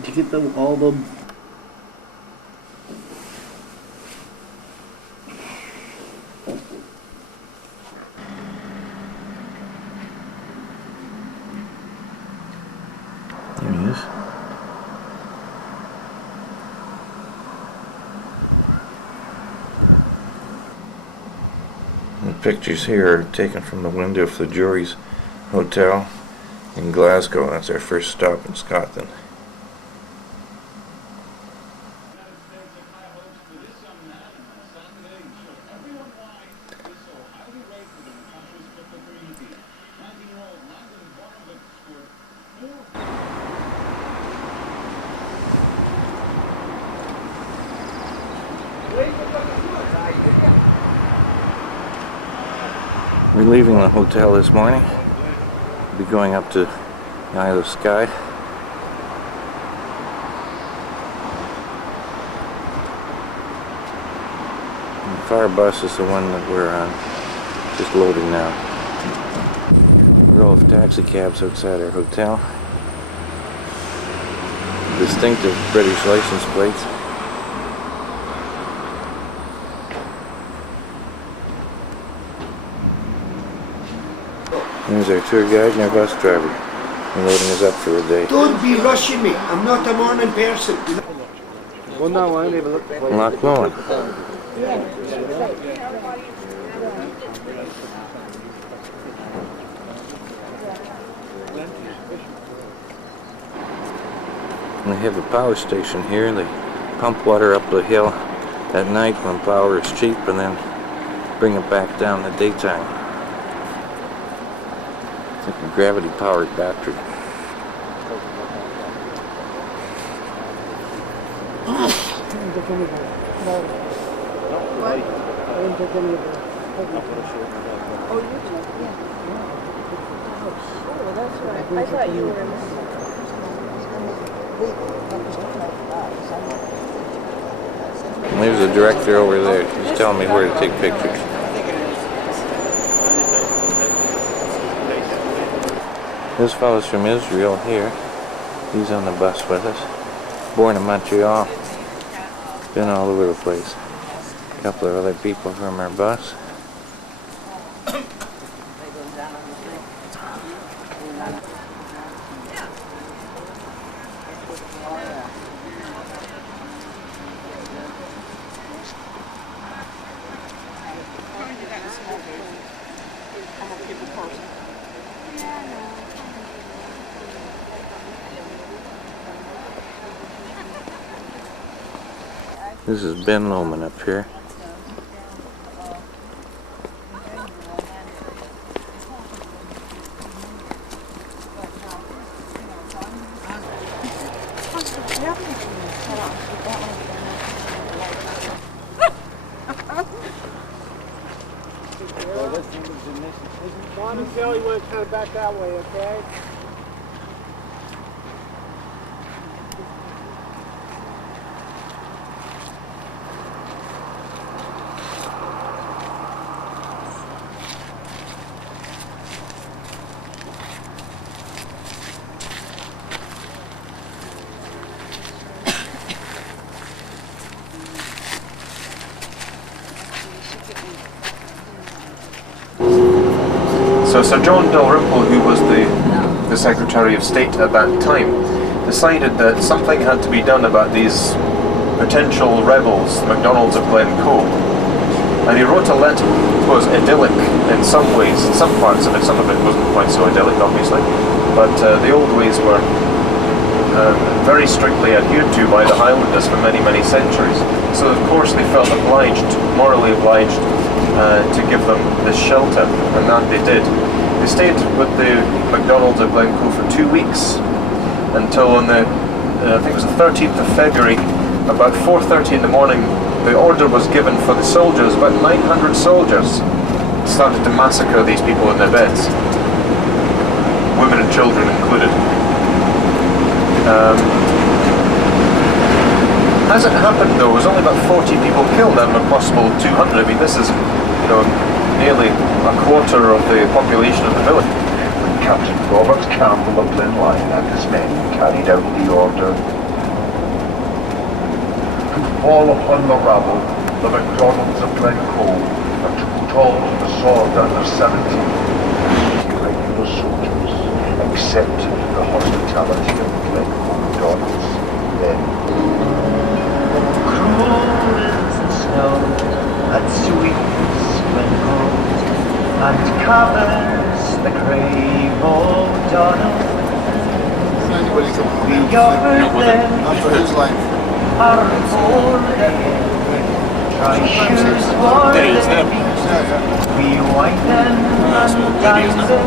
Did you get all the... There he is. The pictures here are taken from the window of the jury's hotel in Glasgow. That's our first stop in Scotland. We're leaving the hotel this morning. We'll be going up to the Isle of Skye. And the fire bus is the one that we're on, just loading now. A row of taxi cabs outside our hotel. Distinctive British license plates. There's our tour guide and our bus driver. And loading us up for the day. Don't be rushing me. I'm not a morning person. Well, no, I only have a look. Loch Lomond. And they have a power station here. They pump water up the hill at night when power is cheap and then bring it back down in the daytime. It's like a gravity-powered battery. I thought you were And there's a director over there. He's telling me where to take pictures. This fellow's from Israel here. He's on the bus with us. Born in Montreal. Been all over the place. A couple of other people from our bus. This is Ben Lomond up here. Mom and Kelly went kind of back that way, okay? So Sir John Dalrymple, who was the Secretary of State at that time, decided that something had to be done about these potential rebels, the MacDonalds of Glen. And he wrote a letter that was idyllic in some ways, in some parts of it. Some of it wasn't quite so idyllic, obviously, but the old ways were very strictly adhered to by the Highlanders for many, many centuries. So of course they felt obliged, morally obliged, to give them this shelter, and that they did. They stayed with the MacDonalds of Glen for 2 weeks, until on the, I think it was the 13th of February, about 4:30 in the morning, the order was given for the soldiers, about 900 soldiers started to massacre these people in their beds, women and children included. As it happened though, there was only about 40 people killed out of a possible 200. I mean, this is, you know, nearly a quarter of the population of the village. Captain Robert Campbell of Glen and his men carried out the order call upon the rabble, the MacDonalds of Glen, and to put all to the sword under 70 regular soldiers, except the hospitality of Glen MacDonalds. Then. Cruel is the snow that sweeps when cold, and covers the grave old Donald. We offered them our golden dry shoes for their feet. We white them and dined them.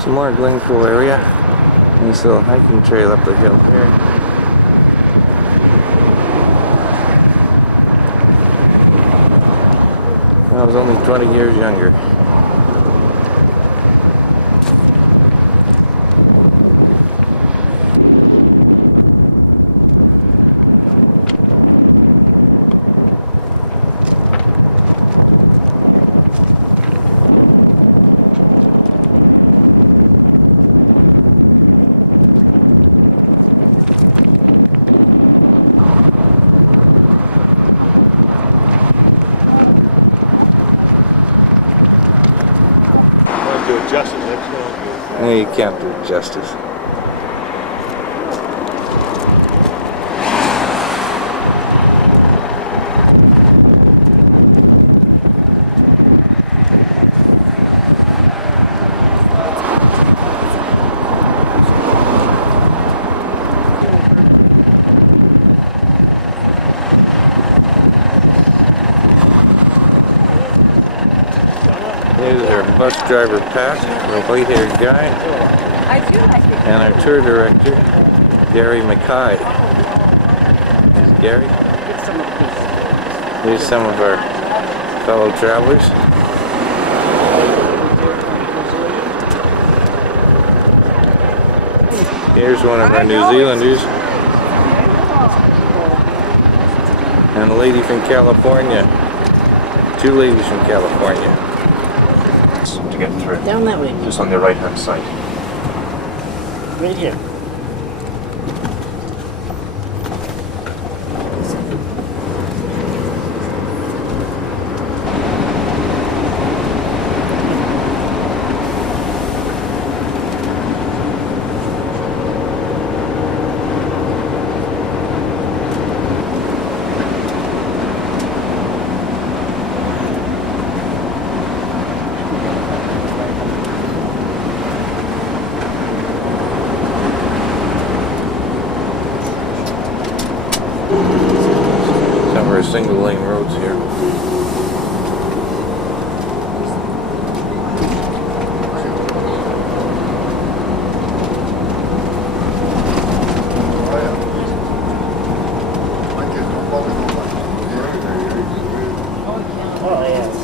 Some more Glencoe area. Nice little hiking trail up the hill here. I was only 20 years younger. No, you can't do it justice. Here's our bus driver Pat, the white-haired guy, and our tour director, Gary Mackay. There's Gary. Here's some of our fellow travelers. Here's one of our New Zealanders. And a lady from California. Two ladies from California. To get through. Down that way. Just on the right hand side. Right here. Some of our single lane roads here. Oh, yes.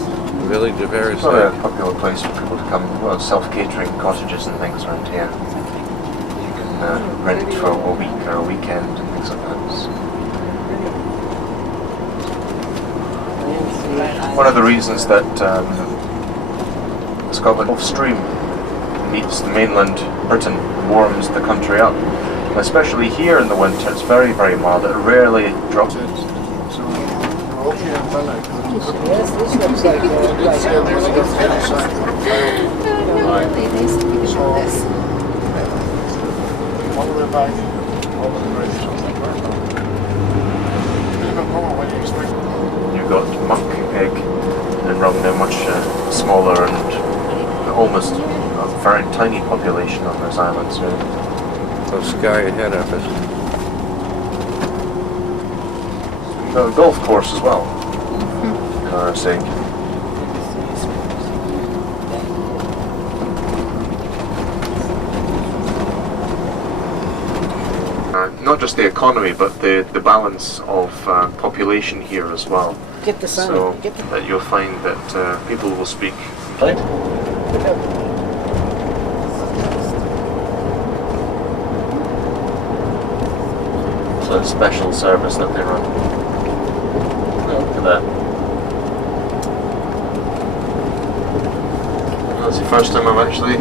Village of It's not a Inverewe. popular place for people to come. Well, self-catering cottages and things around here. You can rent it for a week or a weekend and things like that. One of the reasons that Scotland Gulf Stream meets the mainland Britain, warms the country up. Especially here in the winter, it's very, very mild. It rarely drops. Yes, this looks like You've got monk egg and rum, now much smaller and almost a very tiny population on those islands. So sky ahead of us. A golf course as well. Say. Not just the economy, but the balance of population here as well. Get the sun. So Get the... that you'll find that people will speak. Right? a special service that they run. Look at that. That's the first time I've actually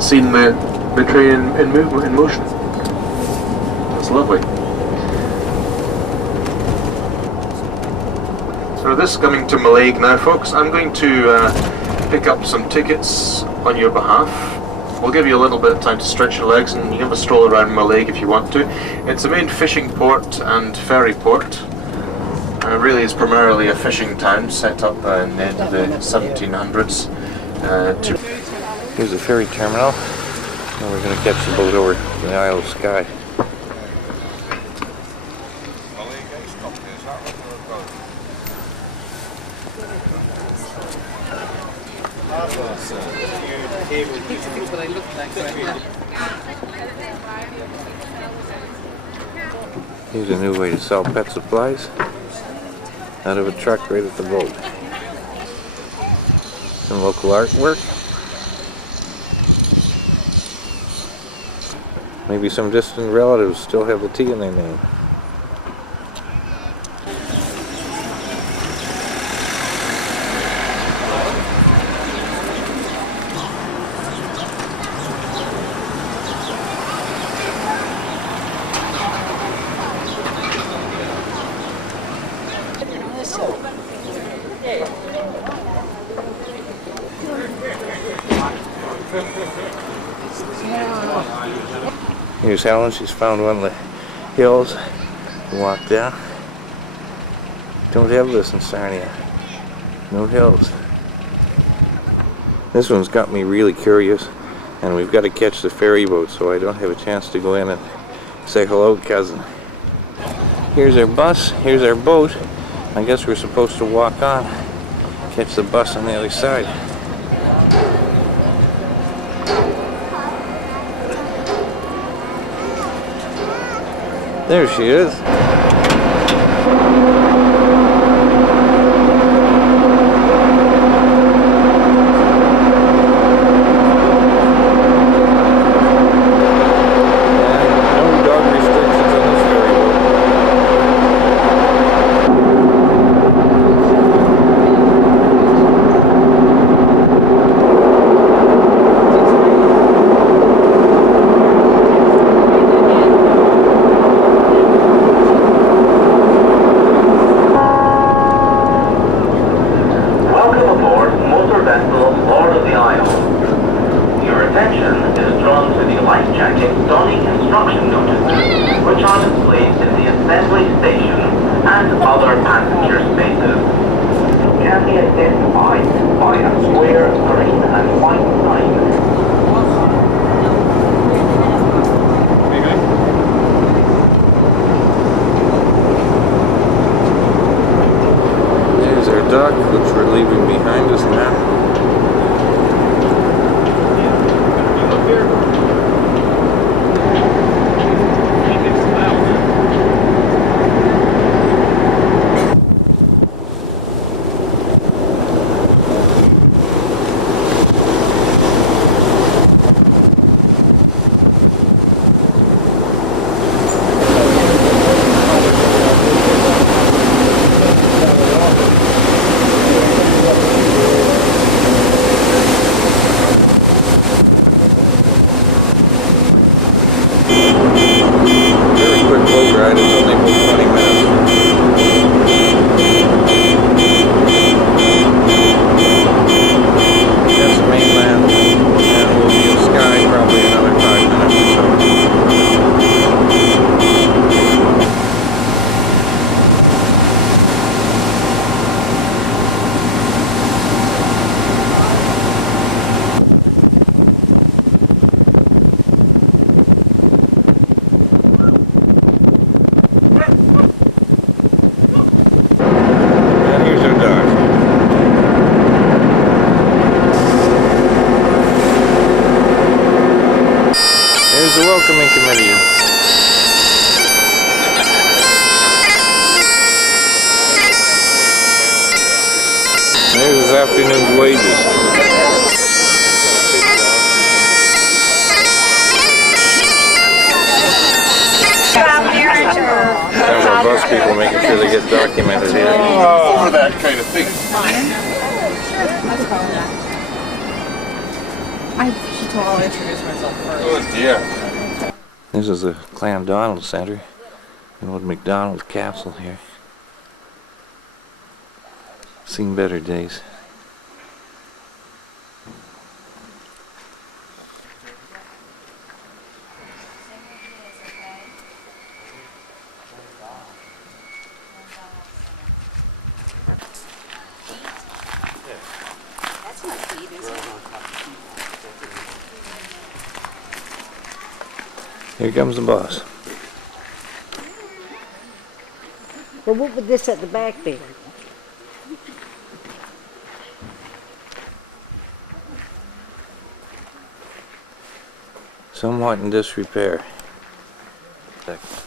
seen the train in motion. That's lovely. So this is coming to Mallaig now, folks. I'm going to pick up some tickets on your behalf. We'll give you a little bit of time to stretch your legs and you can have a stroll around Mallaig if you want to. It's a main fishing port and ferry port. Really is primarily a fishing town set up in the 1700s. Here's the ferry terminal, and we're going to catch the boat over to the Isle of Skye. Here's a new way to sell pet supplies out of a truck right at the boat. Some local artwork. Maybe some distant relatives still have the T in their name. Here's Helen, she's found one of the hills to walk down. Don't have this in Sarnia. No hills. This one's got me really curious, and we've got to catch the ferry boat, so I don't have a chance to go in and say hello, cousin. Here's our bus, here's our boat. I guess we're supposed to walk on, catch the bus on the other side. There she is. Dock, which we're leaving behind us now. There's the welcoming committee. There's his afternoon's wages. bus people making sure they get documented here. Over that kind of thing. I should totally introduce myself first. Oh dear. This is the MacDonald Center. An old MacDonald capsule here. Seen better days. That's not feet, is it? Here comes the boss. Well, what would this at the back be? Somewhat in disrepair. It's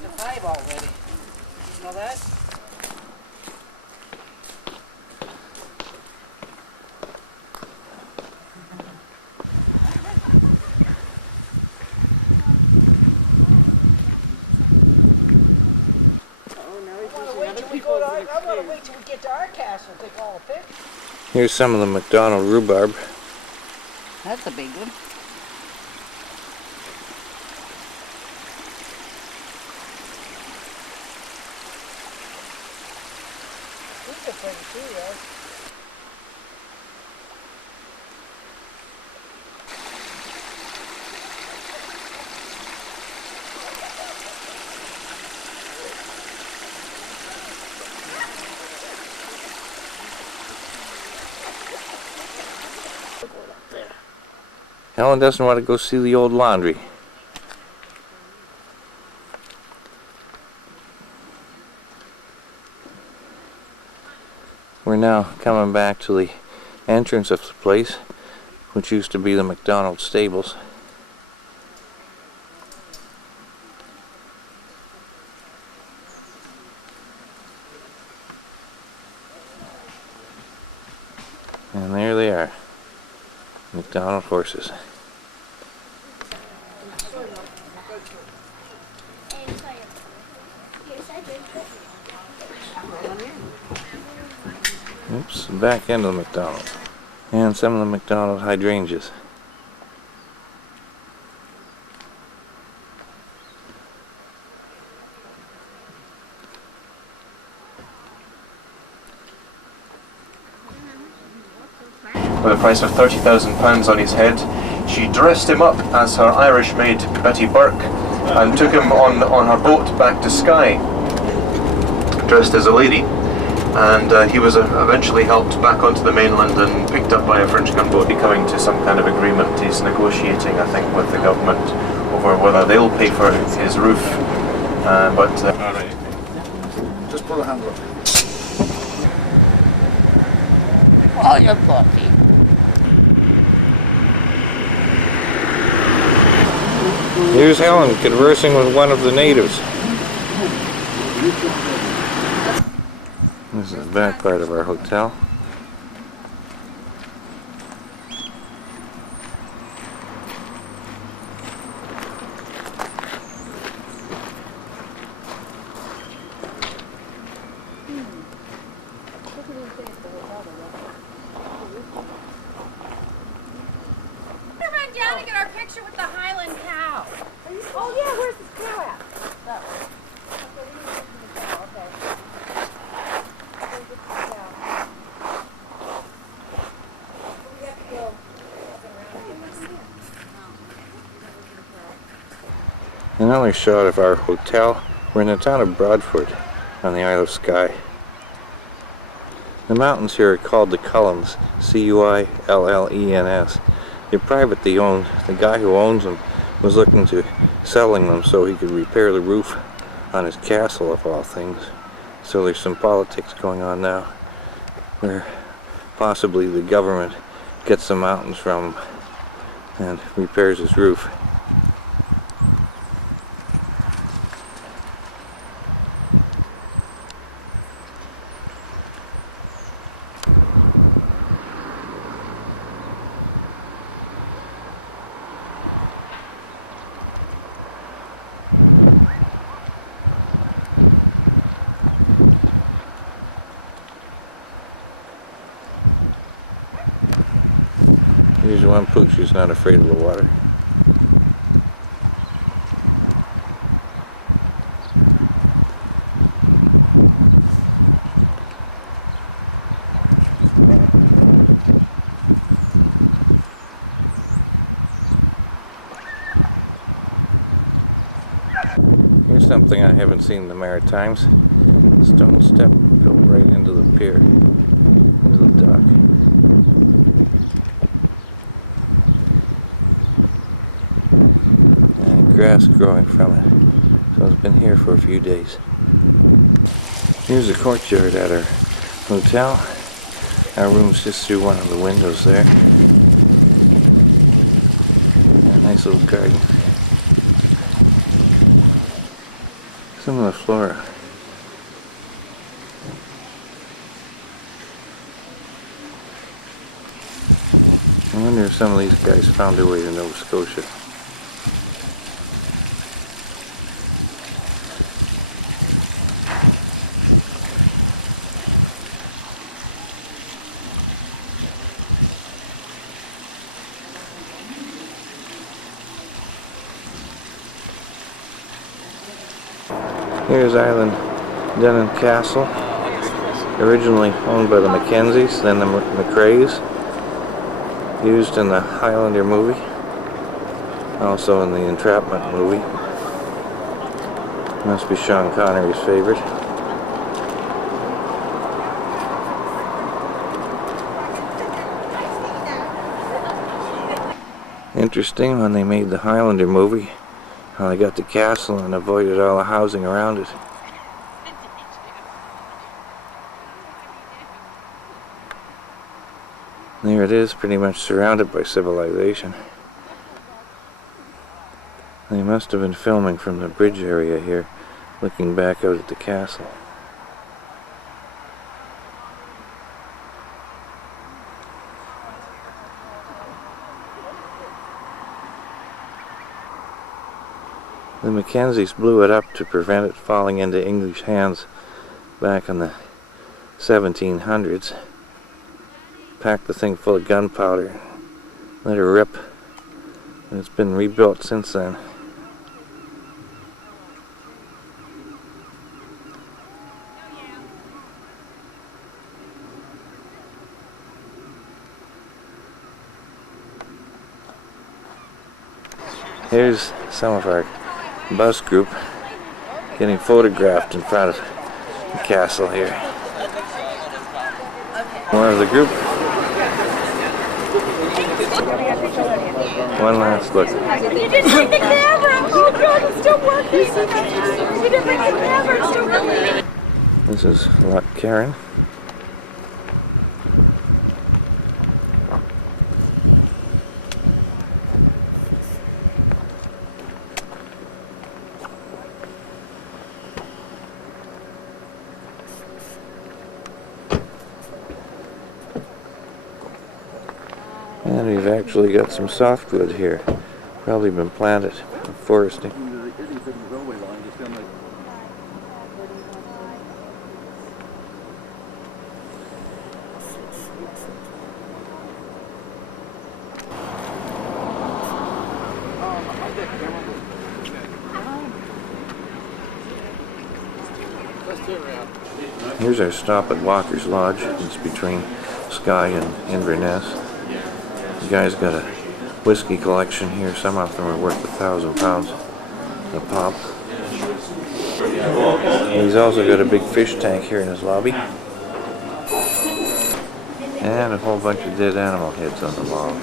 to 5 already. You know that? I want to wait till we get to our castle and take all the pictures. Here's some of the MacDonald rhubarb. That's a big one. These are pretty too, though. Helen doesn't want to go see the old laundry. We're now coming back to the entrance of the place, which used to be the MacDonald stables. And there they are, MacDonald horses. Oops, the back end of the MacDonald. And some of the MacDonald hydrangeas. With a price of £30,000 on his head, she dressed him up as her Irish maid Betty Burke and took him on her boat back to Skye, dressed as a lady. And he was eventually helped back onto the mainland and picked up by a French gunboat. Coming to some kind of agreement. He's negotiating, I think, with the government over whether they'll pay for his roof. Alright. Just pull the handle up. Oh, you're lucky. Here's Helen conversing with one of the natives. This is the back part of our hotel. Run down and get our picture with the Highland cow. Oh yeah, where's this cow at? That way. Another shot of our hotel. We're in the town of Broadford on the Isle of Skye. The mountains here are called the Cullens, C-U-I-L-L-E-N-S. They're privately owned. The guy who owns them was looking to selling them so he could repair the roof on his castle, of all things. So there's some politics going on now where possibly the government gets the mountains from him and repairs his roof. Here's one pooch who's not afraid of the water. Here's something I haven't seen in the Maritimes. A stone step built right into the pier, into the dock. And grass growing from it. So it's been here for a few days. Here's the courtyard at our hotel. Our room's just through one of the windows there. And a nice little garden. Some of the flora. I wonder if some of these guys found their way to Nova Scotia. Here's Island Denon Castle, originally owned by the Mackenzies, then the McRaes, used in the Highlander movie, also in the Entrapment movie. Must be Sean Connery's favorite. Interesting, when they made the Highlander movie, how they got the castle and avoided all the housing around it. There it is, pretty much surrounded by civilization. They must have been filming from the bridge area here, looking back out at the castle. The Mackenzies blew it up to prevent it falling into English hands back in the 1700s. Packed the thing full of gunpowder, let her rip, and it's been rebuilt since then. Here's some of our bus group getting photographed in front of the castle here. More of the group. One last look. You didn't bring the camera! Oh God, it's still working! You didn't bring the camera, it's still working! This is Loch Karen. And we've actually got some softwood here. Probably been planted in foresting. Here's our stop at Walker's Lodge. It's between Skye and Inverness. The guy's got a whiskey collection here. Some of them are worth £1,000 a pop. And he's also got a big fish tank here in his lobby. And a whole bunch of dead animal heads on the wall.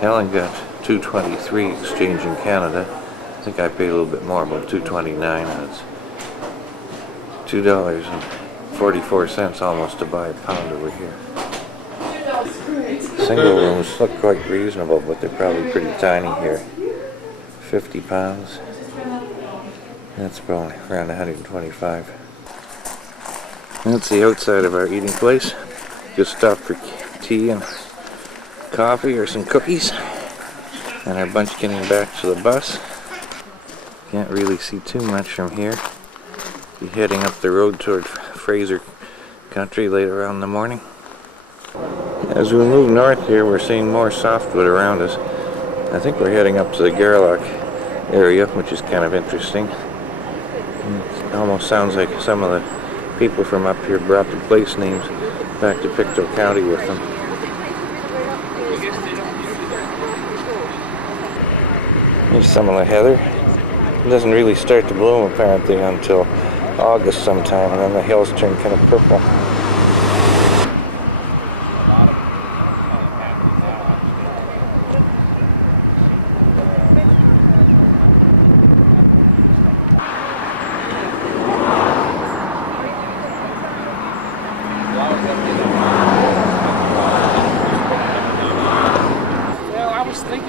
Helen got $2.23 exchange in Canada. I think I paid a little bit more, about $2.29, and it's $2.44 almost to buy a pound over here. Single rooms look quite reasonable, but they're probably pretty tiny here. 50 pounds. That's probably around 125. That's the outside of our eating place. Just stopped for tea and coffee or some cookies. And our bunch getting back to the bus. Can't really see too much from here. Be heading up the road toward Fraser country later on in the morning. As we move north here, we're seeing more softwood around us. I think we're heading up to the Gairloch area, which is kind of interesting. It almost sounds like some of the people from up here brought the place names back to Pictou County with them. Here's some of the heather. It doesn't really start to bloom apparently until August sometime, and then the hills turn kind of purple.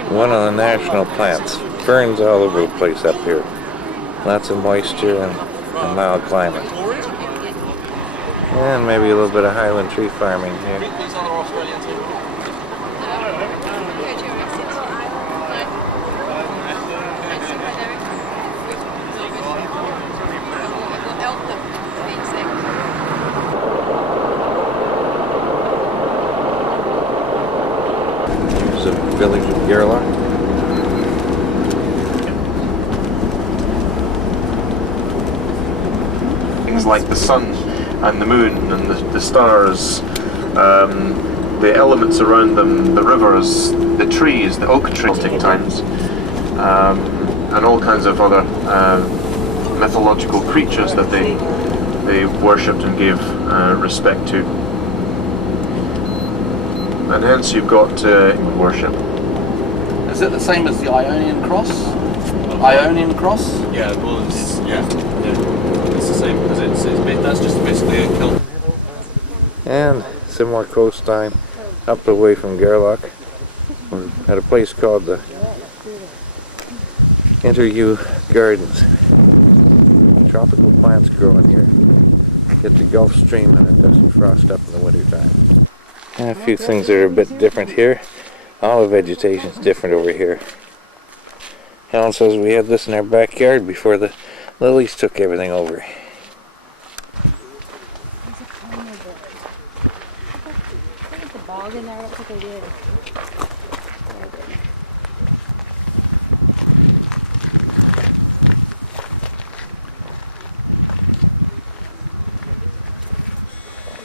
One of the national plants. Ferns all over the place up here. Lots of moisture and a mild climate. And maybe a little bit of highland tree farming here. Here's the village of Gairloch. Things like the sun and the moon and the stars, the elements around them, the rivers, the trees, the oak trees, Celtic times, and all kinds of other mythological creatures that they worshipped and gave respect to. And hence you've got worship. Is it the same as the Ionian cross? Ionian cross? Yeah, well, it's the same because that's just basically a Celtic. And some more coastline up away from Gairloch. We're at a place called the Inverewe Gardens. Tropical plants grow in here. Get the Gulf Stream and it doesn't frost up in the winter time. And a few things that are a bit different here. All the vegetation's different over here. Helen says we had this in our backyard before the lilies took everything over. In there, that's what they did.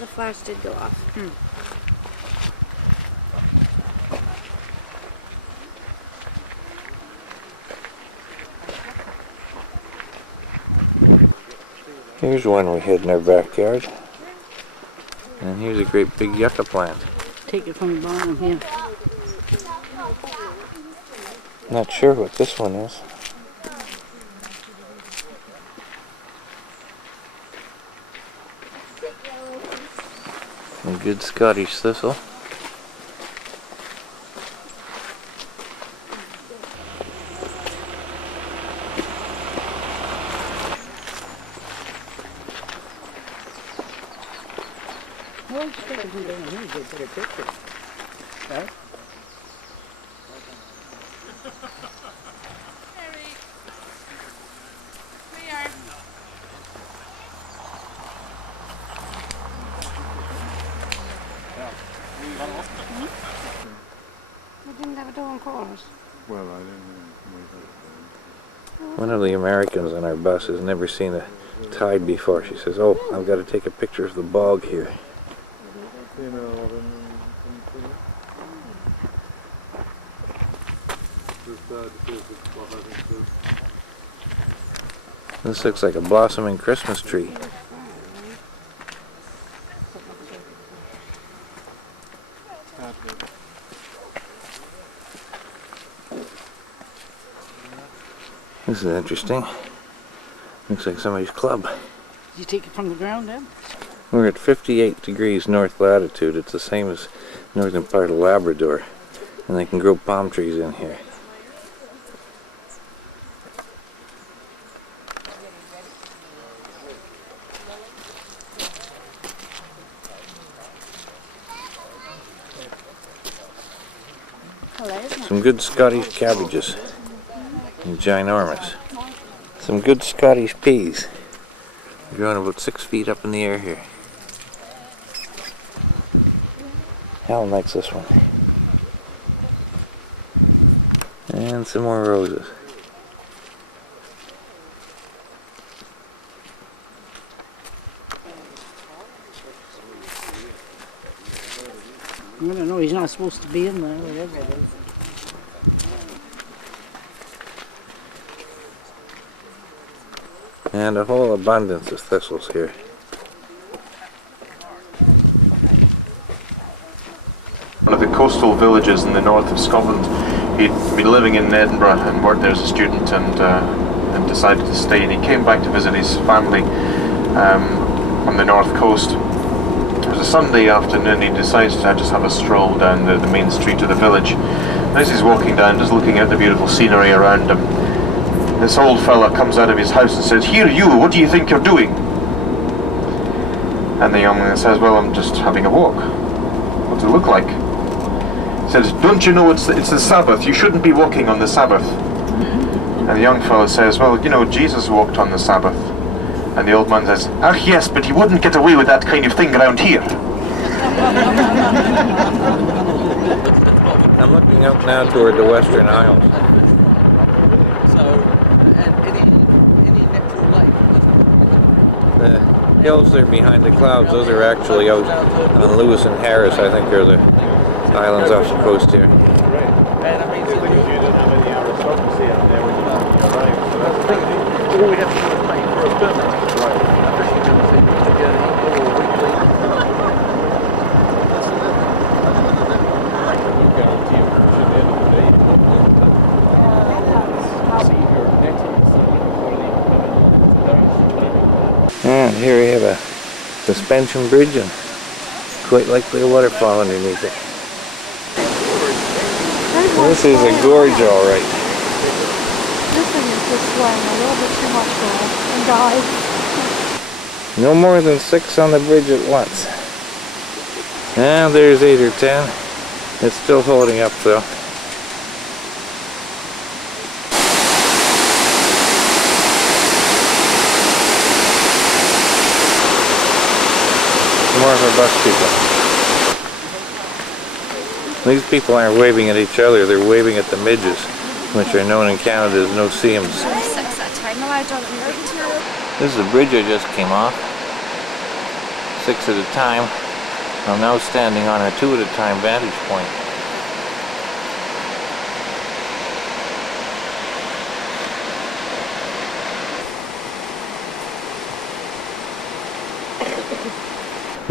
The flash did go off. Here's one we had in our backyard. And here's a great big yucca plant. Take it from the bottom here. Not sure what this one is. A good Scottish thistle. One of the Americans on our bus has never seen a tide before. She says, "Oh, I've got to take a picture of the bog here." This looks like a blossoming Christmas tree. This is interesting. Looks like somebody's club. Did you take it from the ground then? We're at 58 degrees north latitude. It's the same as northern part of Labrador. And they can grow palm trees in here. Some good Scottish cabbages. And ginormous. Some good Scottish peas. You're going about 6 feet up in the air here. Helen likes this one. And some more roses. I don't know, he's not supposed to be in there, whatever it is. And a whole abundance of thistles here. One of the coastal villages in the north of Scotland. He'd been living in Edinburgh and worked there as a student and decided to stay, and he came back to visit his family on the north coast. It was a Sunday afternoon. He decides to just have a stroll down the main street of the village. And as he's walking down, just looking at the beautiful scenery around him, this old fella comes out of his house and says, "Here you, what do you think you're doing?" And the young man says, "Well, I'm just having a walk." "What's it look like?" He says, "Don't you know it's the Sabbath? You shouldn't be walking on the Sabbath." And the young fella says, "Well, you know, Jesus walked on the Sabbath." And the old man says, "Ah, yes, but he wouldn't get away with that kind of thing around here." I'm looking up now toward the Western Isles. So, and any natural lake? The hills there behind the clouds, those are actually out on Lewis and Harris, I think are the islands off the coast here. And I mean, You don't have any aristocracy out there when you arrive, so that's the thing. All we have to do is pay for a permit. Right. Unless you're going to say weekly or weekly. And here we have a suspension bridge and quite likely a waterfall underneath it. This is a gorge, all right. This thing is just swaying a little bit too much for us and died. No more than 6 on the bridge at once. And there's 8 or 10. It's still holding up though. More of our bus people. These people aren't waving at each other, they're waving at the midges, which are known in Canada as no-see-ums. This is a bridge I just came off. 6 at a time. I'm now standing on a 2 at a time vantage point.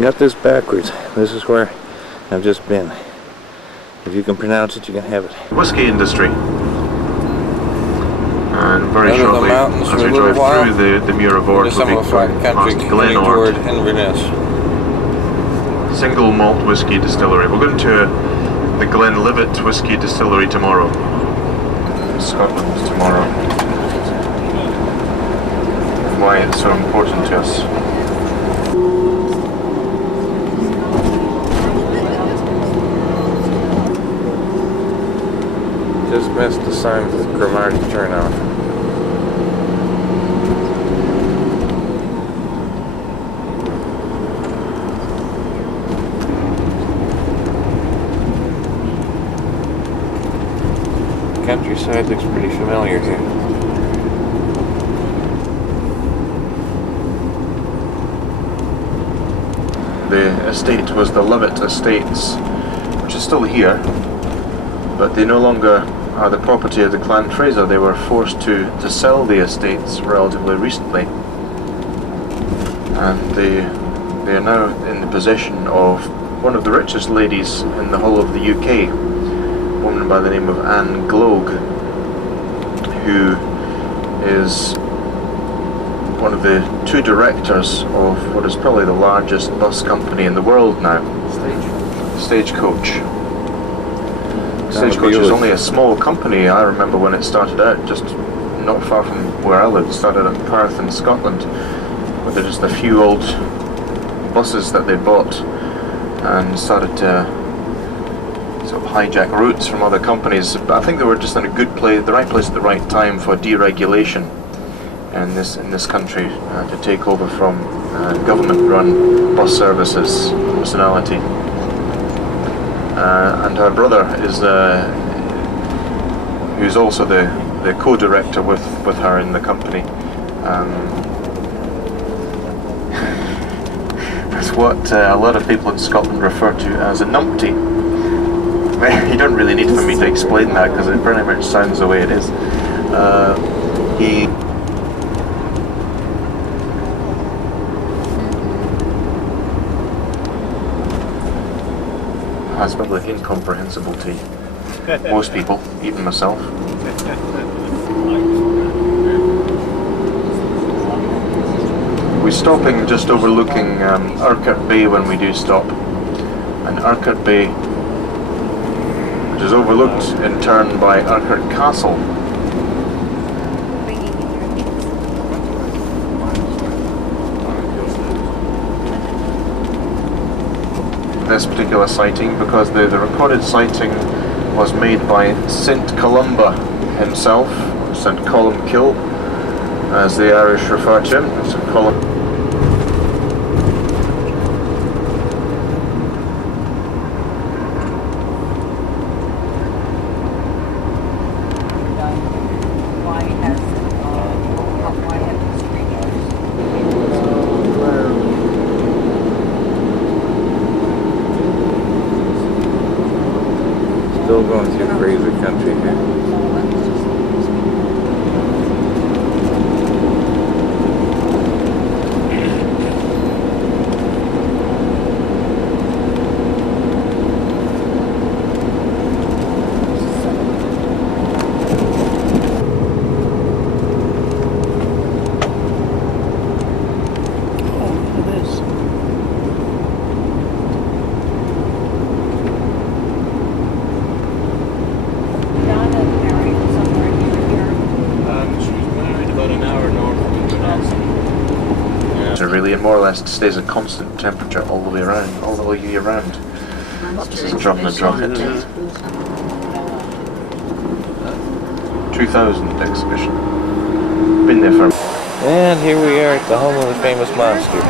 Got this backwards. This is where I've just been. If you can pronounce it, you can have it. Whiskey industry. And very Out of the shortly, mountains as for a we little drive while, through the Muir of Ord, into we'll some be of a far country past heading Glen toward Inverness. Single malt whiskey distillery. We're going to the Glen whiskey distillery tomorrow. Scotland tomorrow. Why it's so important to us. Just missed the sign for the Cromarty turnoff. Countryside looks pretty familiar here. The estate was the Lovett Estates, which is still here, but they no longer are the property of the Clan Fraser. They were forced to sell the estates relatively recently, and they are now in the possession of one of the richest ladies in the whole of the UK, a woman by the name of Anne Gloag, who is one of the 2 directors of what is probably the largest bus company in the world now, Stagecoach. Stagecoach is only a small company. I remember when it started out, just not far from where I lived. It started in Perth in Scotland, with just a few old buses that they bought and started to sort of hijack routes from other companies. But I think they were just in a good place, the right place at the right time for deregulation in this country to take over from government-run bus services personality. And her brother is who's also the co-director with her in the company. It's what a lot of people in Scotland refer to as a numpty. You don't really need for me to explain that because it pretty much sounds the way it is. He has probably incomprehensible to most people, even myself. We're stopping just overlooking Urquhart Bay when we do stop, and Urquhart Bay, which is overlooked in turn by Urquhart Castle. This particular sighting, because the recorded sighting was made by St. Columba himself, St. Columkill, as the Irish refer to him, St. Columb. Still going through Fraser country here. Really, and more or less stays at constant temperature all the way around, all the year round. This is a drop in a drop hit. 2000 exhibition. Been there for. And here we are at the home of the famous monster.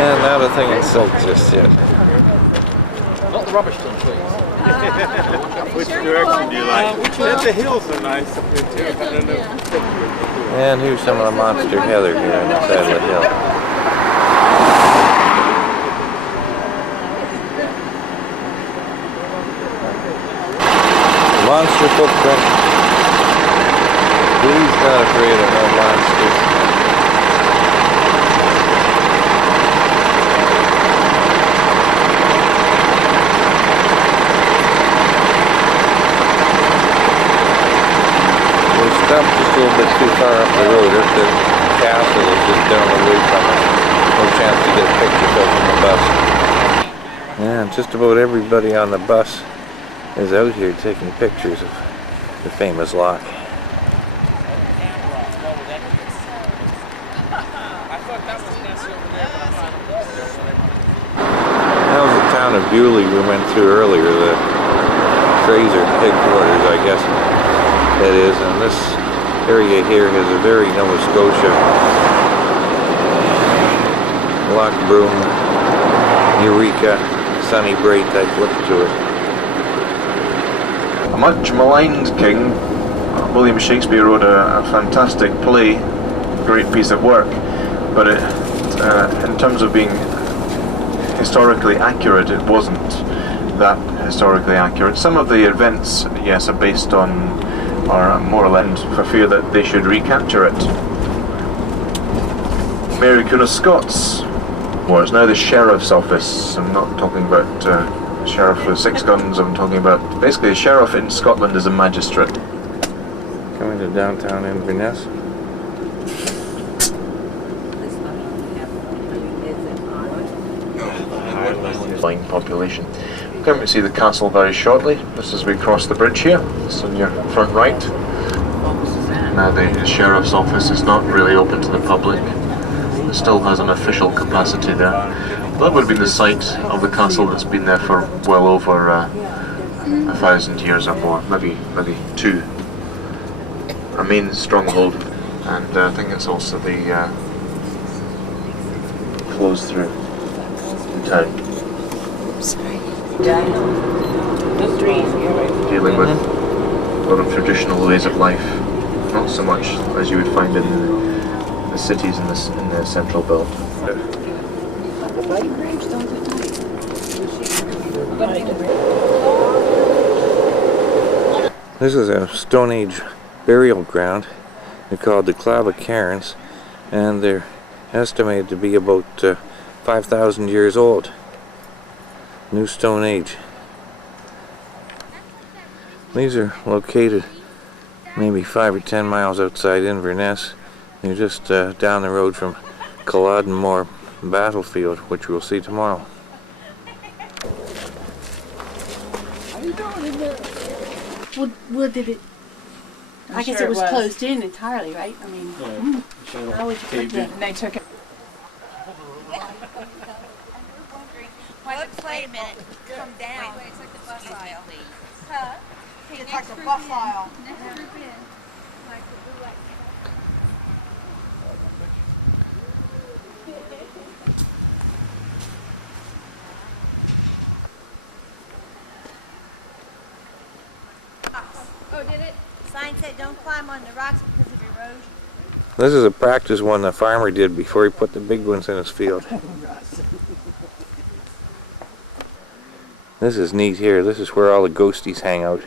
And not a thing in sight just yet. Not the rubbish ton, please. Which direction do you like? The hills are nice up here too. I don't know. And here's some of the monster heather here on the side of the hill. Monster footprint. He's not afraid of no monsters. Stopped just a little bit too far up the road. If the castle is just down the way from us, no chance to get a picture from the bus. Yeah, just about everybody on the bus is out here taking pictures of the famous lock. That was the town of Bewley we went through earlier, the Fraser headquarters, I guess it is, and this area here has a very Nova Scotia Loch Broom, Eureka, Sunny Brae type look to it. A much maligned king, William Shakespeare wrote a fantastic play, great piece of work, but in terms of being historically accurate, it wasn't that historically accurate. Some of the events, yes, are based on, or more or less, for fear that they should recapture it. Mary Queen of Scots was now the Sheriff's Office. I'm not talking about Sheriff with 6 guns, I'm talking about basically a sheriff in Scotland is a magistrate. Coming to downtown Inverness. Flying population. We're going to see the castle very shortly, just as we cross the bridge here. It's on your front right. Now the Sheriff's Office is not really open to the public. It still has an official capacity there. That would have been the site of the castle that's been there for well over 1,000 years or more, maybe two. A main stronghold, and I think it's also the flows through the town. Dealing with a lot of traditional ways of life, not so much as you would find in the cities in the central belt. This is a Stone Age burial ground. They're called the Clava Cairns, and they're estimated to be about 5,000 years old. New Stone Age. These are located maybe 5 or 10 miles outside Inverness. They're just down the road from Culloden Moor battlefield, which we'll see tomorrow. Well, did it? I guess it was closed in entirely, right? I mean, how would you put that? And they took it. Wait a minute. Come down. Wait, it's like the bus aisle. Huh? It's like the bus aisle. Never been. Like the blue light. Oh, did it? Sign said don't climb on the rocks because of erosion. This is a practice one the farmer did before he put the big ones in his field. This is neat here. This is where all the ghosties hang out.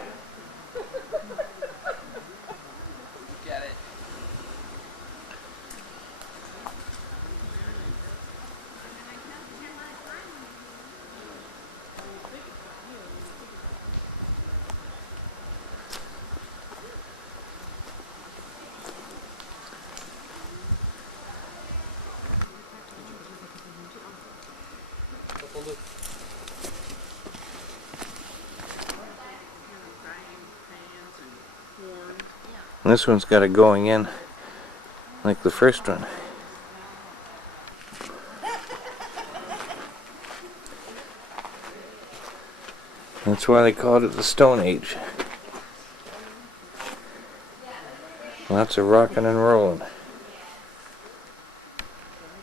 Get it. This one's got it going in like the first one. That's why they called it the Stone Age. Lots of rocking and rolling.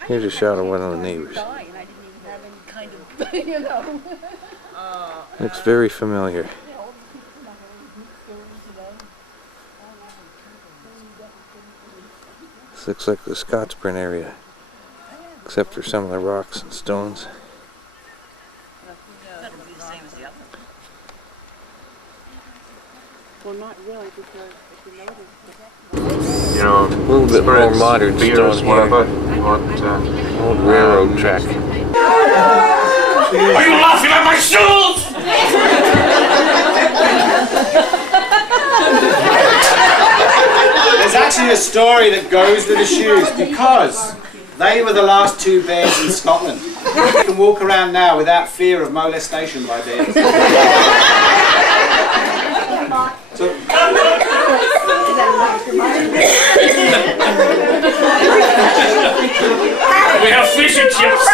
Here's a shot of one of the neighbors. Looks very familiar. This looks like the Scotsburn area, except for some of the rocks and stones. Well, not really, because if you notice. You know, A little bit more modern beers, stone whatever. here. You want Old railroad track. Are you laughing at my shoes? There's actually a story that goes with the shoes because they were the last two bears in Scotland. You can walk around now without fear of molestation by bears. So, We have fish and chips.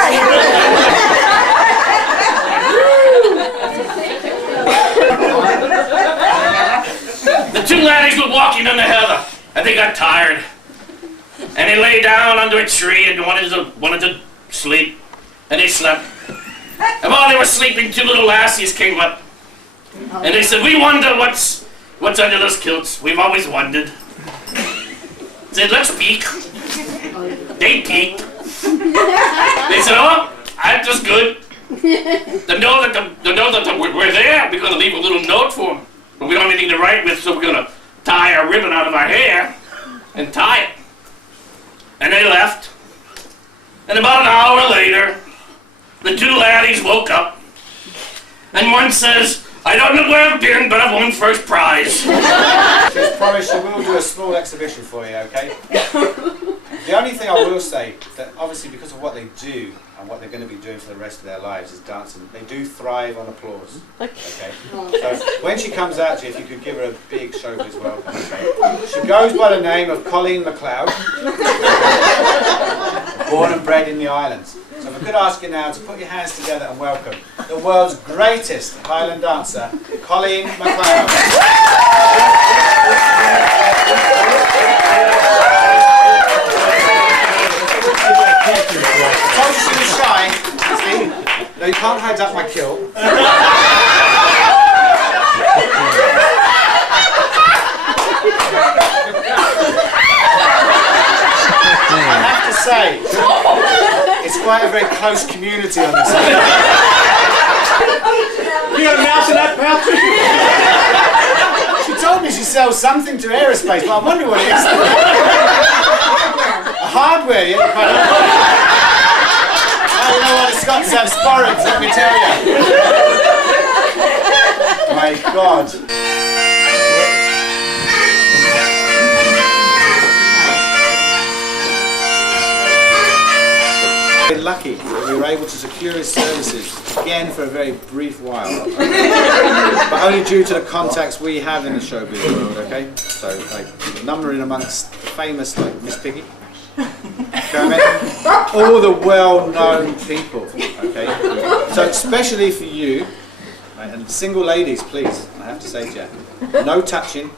The two laddies were walking in the heather, and they got tired. And they lay down under a tree and wanted to sleep. And they slept. And while they were sleeping, two little lassies came up. And they said, "We wonder what's under those kilts. We've always wondered." Said, "Let's peek." They peeked. They said, "Oh, I'm just good. To know that we're there, we're going to leave a little note for them. But we don't have anything to write with, so we're going to tie a ribbon out of our hair and tie it." And they left. And about an hour later, the two laddies woke up. And one says, "I don't know where I've been, but I've won first prize." just promise you will do a small exhibition for you, okay? The only thing I will say, that obviously because of what they do and what they're going to be doing for the rest of their lives is dancing, they do thrive on applause, okay? So when she comes out to you, if you could give her a big showbiz welcome, okay? She goes by the name of Colleen MacLeod, born and bred in the islands. So for could ask you now to put your hands together and welcome the world's greatest Highland dancer, Colleen MacLeod. I told you she was shy. See? No, you can't hide up my kilt. I have to say, it's quite a very close community on this island. You got a mouse in that pouch? She told me she sells something to aerospace, but I wonder what it is. A hardware, yeah? Oh, you know what? The Scots have sporrans, let me tell you. My God. We're lucky that we were able to secure his services again for a very brief while, but only due to the contacts we have in the showbiz world. Okay, so like numbering amongst famous like Miss Piggy, Kermit, all the well-known people. Okay, so especially for you, right, and single ladies, please, I have to say to you, no touching.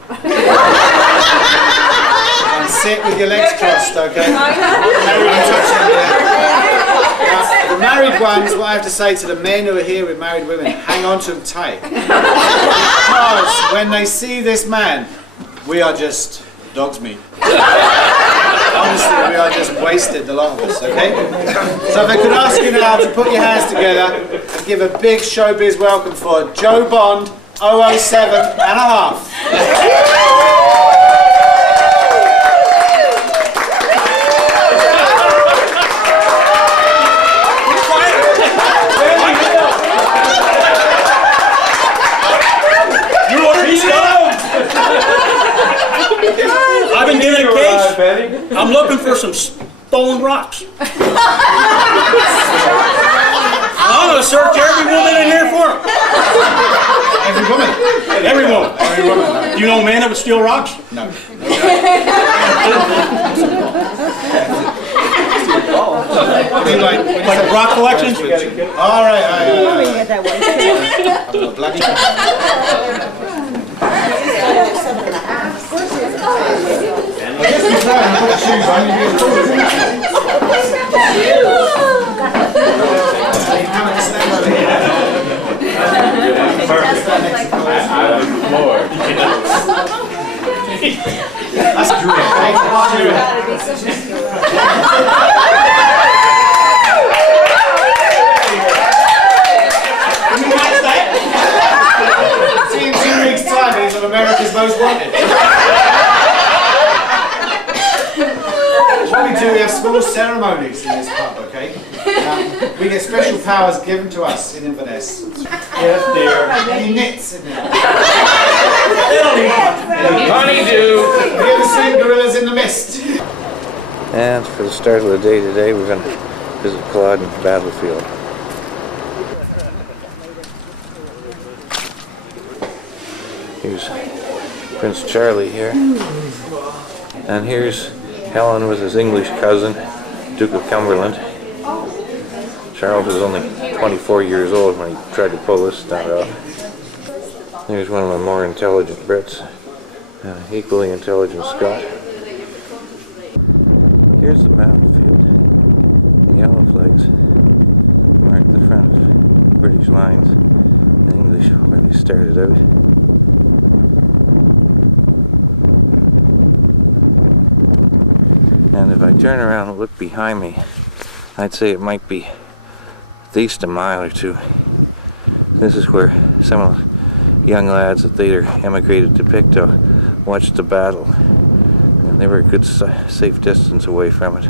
And sit with your legs crossed, okay? No touching, yeah. The married ones, what I have to say to the men who are here with married women, hang on to them tight. Because when they see this man, we are just dog's meat. Honestly, we are just wasted, the lot of us, okay? So if I could ask you now to put your hands together and give a big showbiz welcome for Joe Bond, 007 and a half. I've been given a case. I'm looking for some stolen rocks. I'm going to search every woman in here for them. Every woman? Every woman. Every woman. Do you know a man that would steal rocks? No. Like rock collections? All right. Bloody. That's See in 2 weeks' time, he's on America's Most Wanted. What we do, we have small ceremonies in this pub, okay? We get special powers given to us in Inverness. Yes, dear. Any nits in there? Honeydew. Have you ever seen Gorillas in the Mist? And for the start of the day today, we're going to visit Culloden battlefield. Here's Prince Charlie here. And here's Helen with his English cousin, Duke of Cumberland. Charles was only 24 years old when he tried to pull this stunt off. Here's one of the more intelligent Brits, and an equally intelligent Scot. Here's the battlefield. The yellow flags mark the front of British lines, the English where they started out. And if I turn around and look behind me, I'd say it might be at least a mile or two. This is where some of the young lads that later emigrated to Pictou watched the battle. And they were a good safe distance away from it.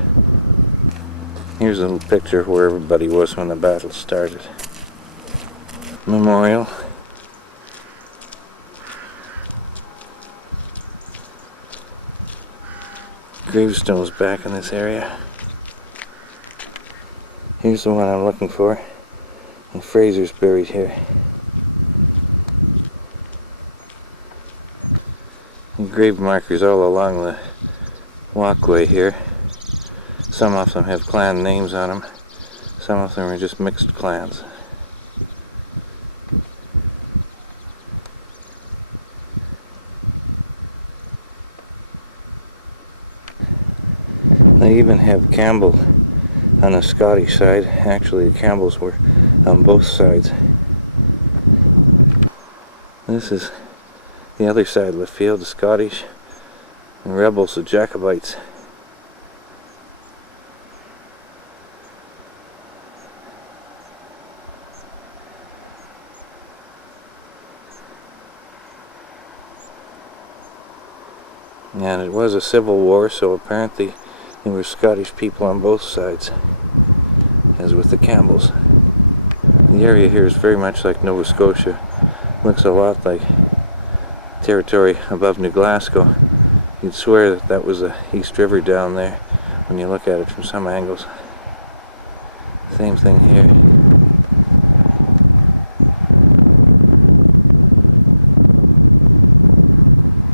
Here's a little picture of where everybody was when the battle started. Memorial. Gravestones back in this area. Here's the one I'm looking for, and Fraser's buried here. And grave markers all along the walkway here. Some of them have clan names on them, Some of them are just mixed clans. They even have Campbell on the Scottish side. Actually, the Campbells were on both sides. This is the other side of the field, the Scottish and rebels, the Jacobites. And it was a civil war, so apparently there were Scottish people on both sides, as with the Campbells. The area here is very much like Nova Scotia. Looks a lot like territory above New Glasgow. You'd swear that that was the East River down there when you look at it from some angles. Same thing here.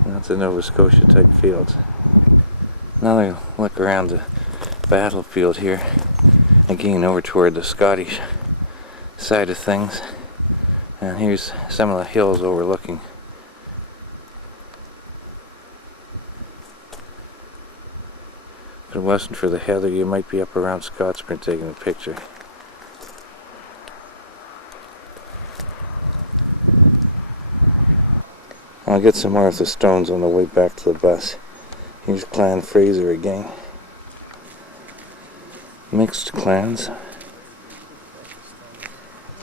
That's a Nova Scotia type fields. Another look around the battlefield here. Again over toward the Scottish side of things. And here's some of the hills overlooking. If it wasn't for the heather, you might be up around Scottsburn taking a picture. I'll get some more of the stones on the way back to the bus. Here's Clan Fraser again. Mixed clans.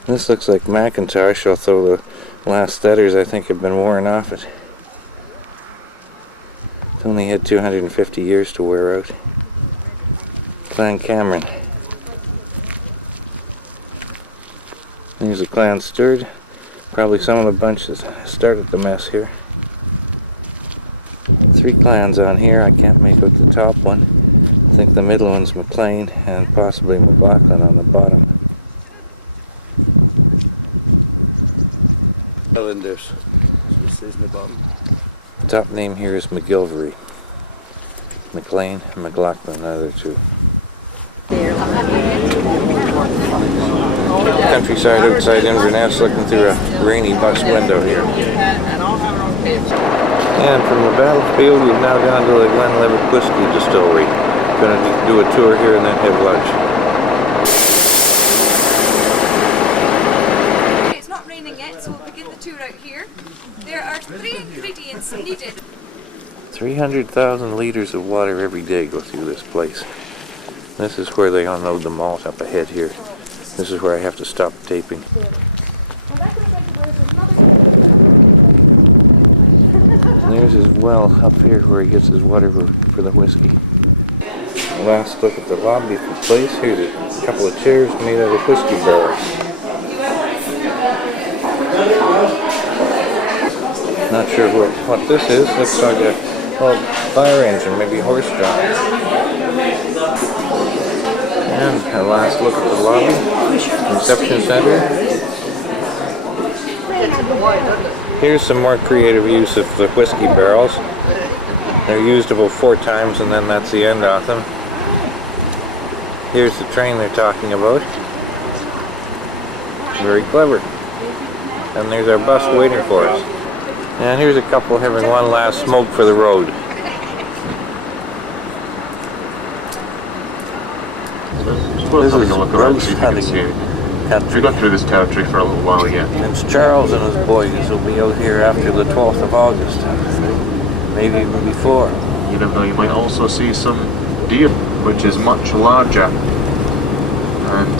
This looks like Macintosh, although the last letters I think have been worn off it. It's only had 250 years to wear out. Clan Cameron. Here's the Clan Stewart. Probably some of the bunch that started the mess here. 3 clans on here. I can't make out the top one. I think the middle one's McLean and possibly McLaughlin on the bottom. Islanders. So it says in the bottom. The top name here is McGilvery. McLean and McLaughlin, another 2. Countryside outside Inverness, looking through a rainy bus window here. And from the battlefield, we've now gone to the Glen Whiskey Distillery. Going to do a tour here and then have lunch. It's not raining yet, so we'll begin the tour out here. There are 3 ingredients needed. 300,000 liters of water every day go through this place. This is where they unload the malt up ahead here. This is where I have to stop taping. There's his well up here where he gets his water for the whiskey. Last look at the lobby of the place. Here's a couple of chairs made out of whiskey barrels. Not sure what this is. Looks like a fire engine, maybe horse-drawn. And a last look at the lobby, reception center. Here's some more creative use of the whiskey barrels. They're used about 4 times and then that's the end of them. Here's the train they're talking about. Very clever. And there's our bus waiting for us. And here's a couple having one last smoke for the road. This is having a look around to see if you can see anything. We've gone through this territory for a little while yet. It's Charles and his boys will be out here after the 12th of August. Maybe even before. You never know, you might also see some deer, which is much larger and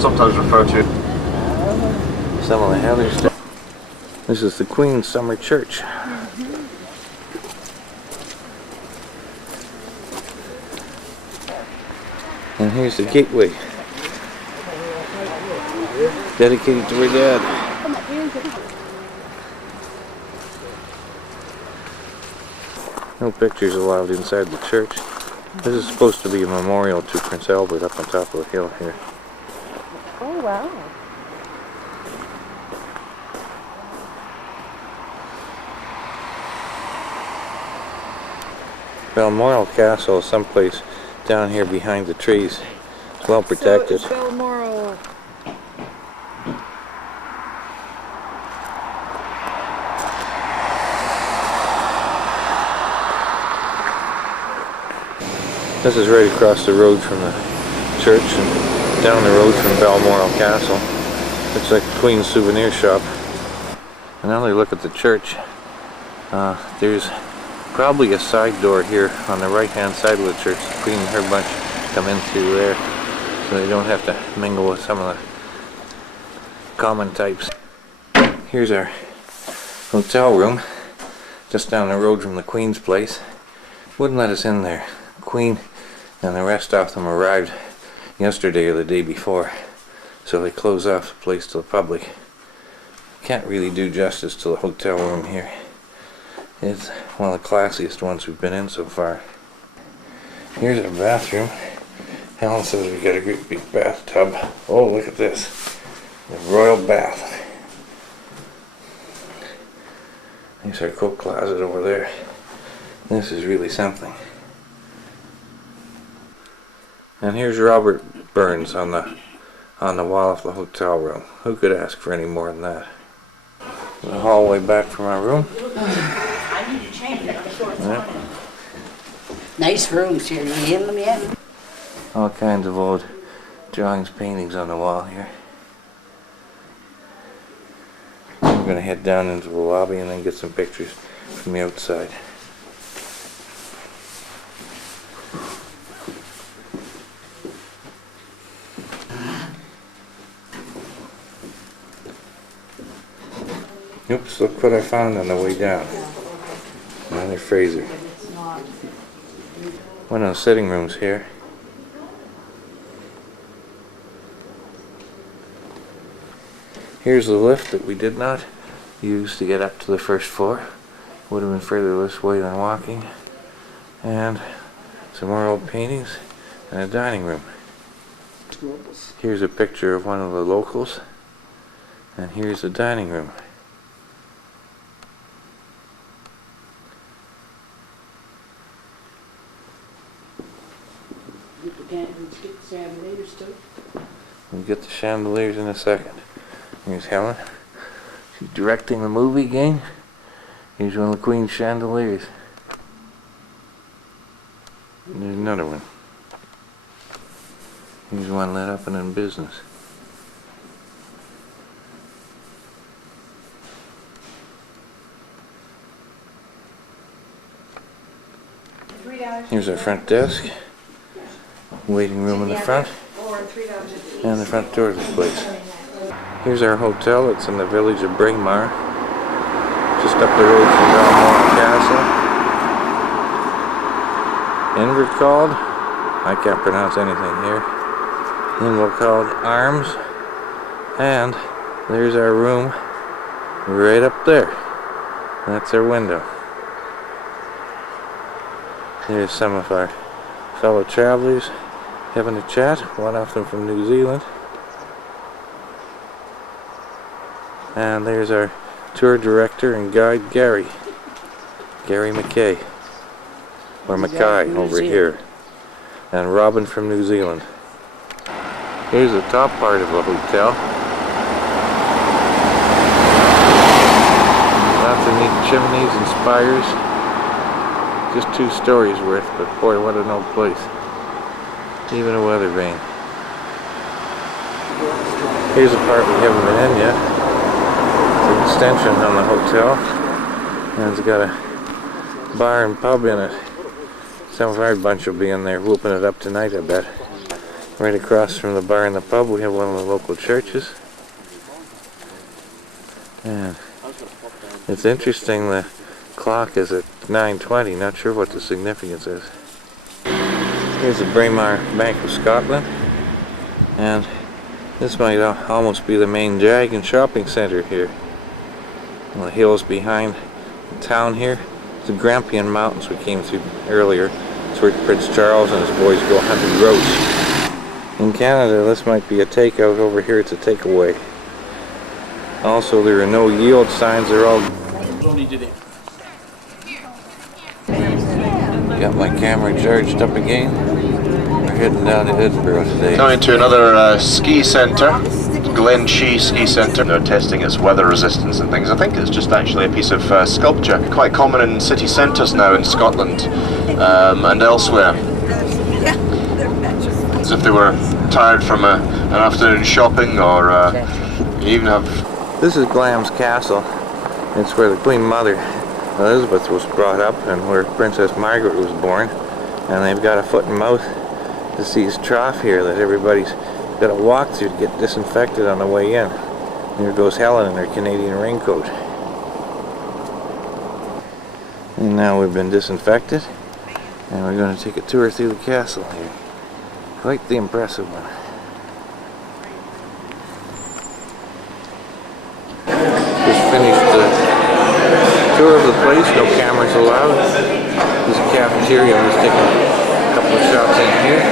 sometimes referred to. Some of the heather stuff. This is the Queen's Summer Church. And here's the gateway. Dedicated to her dad. No pictures allowed inside the church. This is supposed to be a memorial to Prince Albert up on top of the hill here. Oh, wow. Balmoral Castle is someplace down here behind the trees. well protected. So Balmoral. This is right across the road from the church and down the road from Balmoral Castle. Looks like the Queen's souvenir shop. Another look at the church. There's probably a side door here on the right hand side of the church. The Queen and her bunch come in through there so they don't have to mingle with some of the common types. Here's our hotel room just down the road from the Queen's place. Wouldn't let us in there. Queen and the rest of them arrived yesterday or the day before, so they closed off the place to the public. Can't really do justice to the hotel room here. It's one of the classiest ones we've been in so far. Here's our bathroom. Helen says we got a great big bathtub. Oh, look at this. The royal bath. There's our coat closet over there. This is really something. And here's Robert Burns on the wall of the hotel room. Who could ask for any more than that? The hallway back from our room. I need to change it. Yeah. Nice rooms here. You in them yet? All kinds of old drawings, paintings on the wall here. We're going to head down into the lobby and then get some pictures from the outside. Oops, look what I found on the way down. Another Fraser. One of the sitting rooms here. Here's the lift that we did not use to get up to the first floor. Would have been further this way than walking. And some more old paintings and a dining room. Here's a picture of one of the locals. And here's the dining room. We'll get the chandeliers in a second. Here's Helen. She's directing the movie again. Here's one of the Queen's chandeliers. And there's another one. Here's one lit up and in business. Here's our front desk. Waiting room in the front. And the front door of the place. Here's our hotel. It's in the village of Braemar, just up the road from Balmoral Castle. Invercalled, I can't pronounce anything here. Invercalled Arms, and there's our room right up there. That's our window. There's some of our fellow travelers having a chat, one of them from New Zealand. And there's our tour director and guide, Gary McKay, or Mackay over here, and Robin from New Zealand. Here's the top part of the hotel. Lots of neat chimneys and spires. Just 2 stories worth, but boy, what an old place. Even a weather vane. Here's a part we haven't been in yet. It's an extension on the hotel. And it's got a bar and pub in it. Some of our bunch will be in there whooping it up tonight, I bet. Right across from the bar and the pub we have one of the local churches. And it's interesting, the clock is at 9:20, not sure what the significance is. Here's the Braemar Bank of Scotland, and this might almost be the main Jag and shopping centre here. On the hills behind the town here, the Grampian Mountains we came through earlier. It's where Prince Charles and his boys go hunting grouse. In Canada, this might be a takeout. Over here it's a takeaway. Also, there are no yield signs, they're all... Got my camera charged up again. We're heading down to Edinburgh today. Going to another ski centre, Glen ski centre. They're testing its weather resistance and things. I think it's just actually a piece of sculpture, quite common in city centres now in Scotland and elsewhere. As if they were tired from an afternoon shopping, or you even have... This is Glen's castle. It's where the Queen Mother Elizabeth was brought up and where Princess Margaret was born. And they've got a foot and mouth disease trough here that everybody's got to walk through to get disinfected on the way in. There goes Helen in her Canadian raincoat. And now we've been disinfected and we're going to take a tour through the castle here. Quite the impressive one. Just finished the tour of the place, no cameras allowed. This is a cafeteria, I'm just taking a couple of shots in here.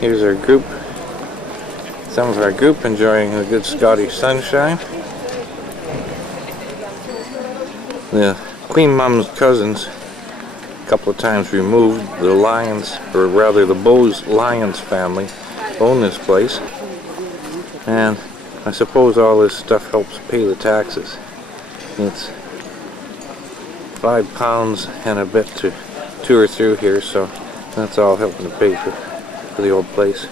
Here's our group. Some of our group enjoying the good Scottish sunshine. The Queen Mum's cousins, a couple of times removed, the Lyons, or rather the Bowes Lyons family, own this place. And I suppose all this stuff helps pay the taxes. It's £5 and a bit to tour through here, so that's all helping to pay for the old place.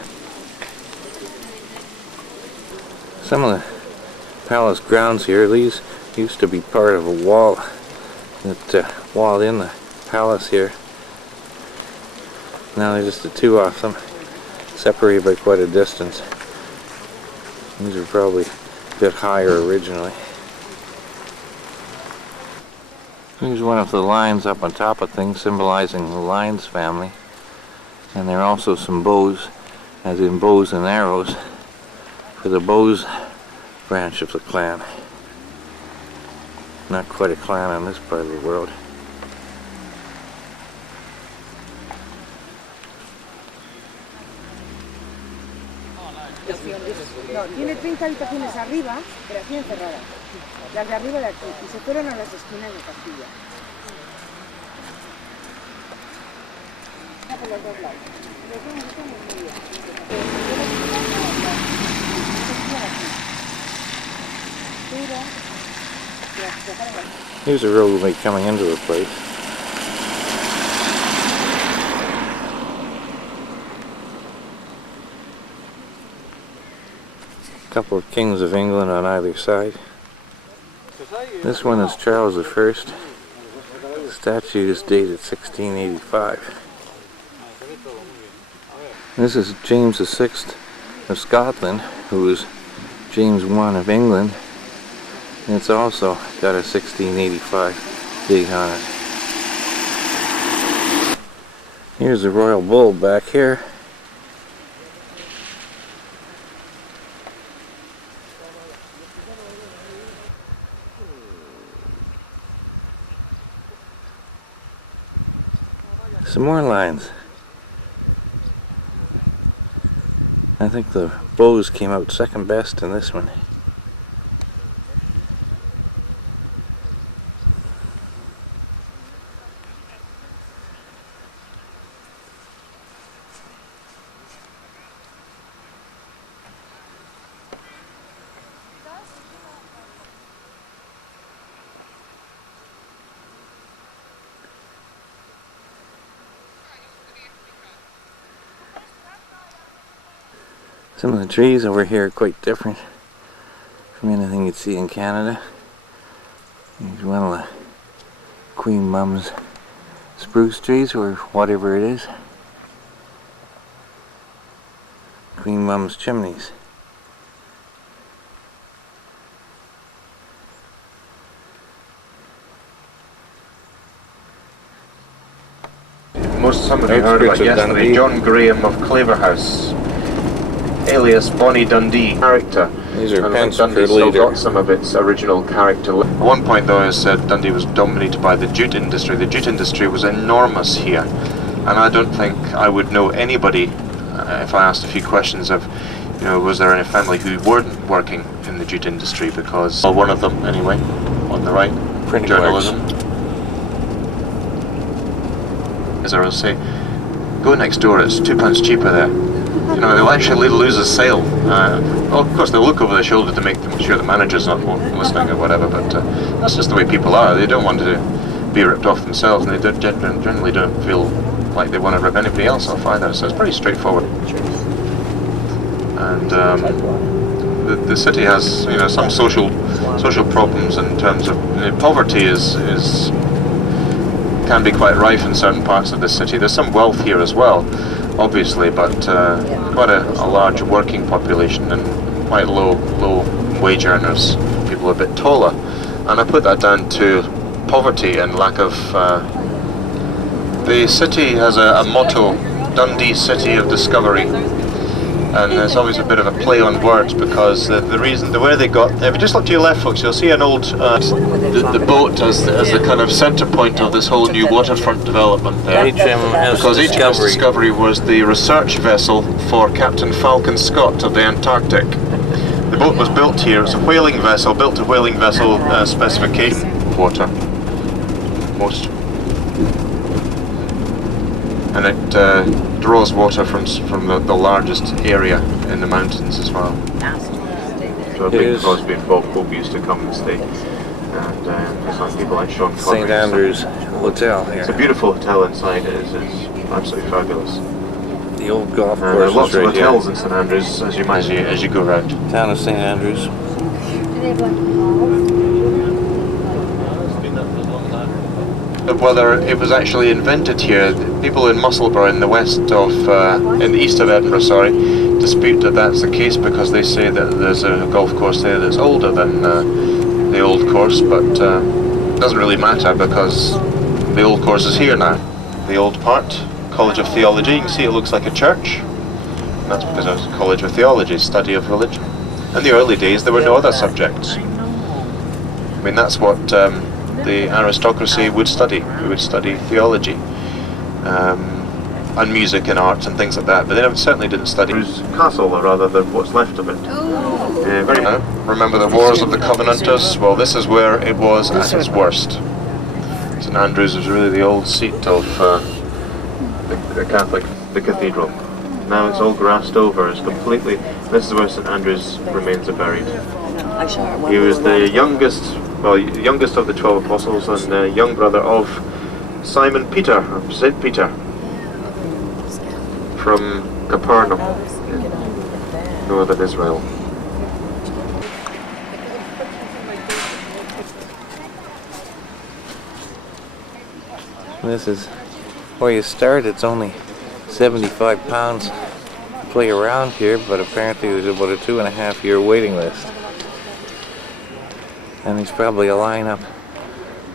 Some of the palace grounds here, these used to be part of a wall that walled in the palace here. Now there's just the two of them, separated by quite a distance. These are probably a bit higher originally. Here's one of the lions up on top of things, symbolizing the Lyons family. And there are also some bows, as in bows and arrows, for the Bowes branch of the clan. Not quite a clan in this part of the world. No, tiene 30 habitaciones arriba, pero aquí encerradas. Las de arriba de aquí, y se fueron a las esquinas de Castilla. Por los dos lados. Here's a roadway coming into the place. A couple of kings of England on either side. This one is Charles I. The statue is dated 1685. This is James VI of Scotland, who was James I of England. And it's also got a 1685 date on it. Here's the royal bull back here. Some more lines. I think the Bowes came out second best in this one. Some of the trees over here are quite different from anything you'd see in Canada. Here's one of the Queen Mum's spruce trees, or whatever it is. Queen Mum's chimneys. Some of you heard about yesterday, John Graham of Claverhouse, alias Bonnie Dundee character. These are pens for Dundee still got some of its original character. At one point though, I said Dundee was dominated by the jute industry. The jute industry was enormous here, and I don't think I would know anybody if I asked a few questions of, you know, was there any family who weren't working in the jute industry, because, well, one of them anyway. on the right, Printing journalism. As I will say, go next door, it's £2 cheaper there. You know, they'll actually lose a sale. Well, of course, they'll look over their shoulder to make sure the manager's not listening or whatever, but that's just the way people are. They don't want to be ripped off themselves, and they generally don't feel like they want to rip anybody else off either, so it's pretty straightforward. And the city has, you know, some social problems in terms of, you know, poverty can be quite rife in certain parts of the city. There's some wealth here as well, obviously, but quite a large working population and quite low wage earners. People are a bit taller, and I put that down to poverty and lack of. The city has a motto, Dundee City of Discovery, and there's always a bit of a play on words because the way they got. If you just look to your left, folks, you'll see an old the boat as the kind of centre point of this whole new waterfront development there. Because HMS Discovery was the research vessel for Captain Falcon Scott of the Antarctic. The boat was built here. It's a whaling vessel, built to whaling vessel specification. Water, most, and it draws water from the largest area in the mountains as well. So a big Crosby and Bob Hope used to come and stay, and some people like Sean Connery. St Andrews Hotel here. It's a beautiful hotel inside. It's absolutely fabulous. The old golf course. Lots of right hotels here in St Andrews as you go around. Town of St Andrews. Whether it was actually invented here, people in Musselburgh in the in the east of Edinburgh, sorry, dispute that that's the case because they say that there's a golf course there that's older than the old course, but it doesn't really matter because the old course is here now. The old part, College of Theology, you can see it looks like a church, and that's because it was a College of Theology, study of religion. In the early days there were no other subjects. I mean, that's what the aristocracy would study. We would study theology and music and arts and things like that, but they certainly didn't study castle, or rather what's left of it. Remember the Wars of the Covenanters? Well, this is where it was at its worst. St Andrews was really the old seat of the cathedral. Now it's all grassed over. It's completely. This is where St Andrews' remains are buried. He was the youngest of the 12 apostles and young brother of Simon Peter, or St. Peter, from Capernaum in northern Israel. This is where you start. It's only £75 to play around here, but apparently there's about a 2.5-year waiting list. And there's probably a lineup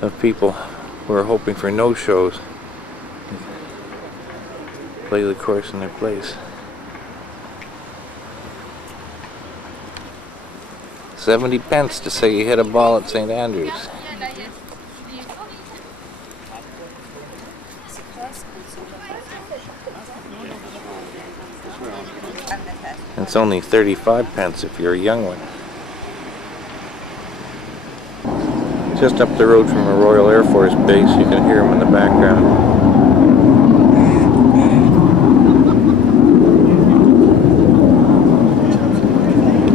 of people who are hoping for no shows to play the course in their place. 70 pence to say you hit a ball at St Andrews. And it's only 35 pence if you're a young one. Just up the road from a Royal Air Force base, you can hear them in the background.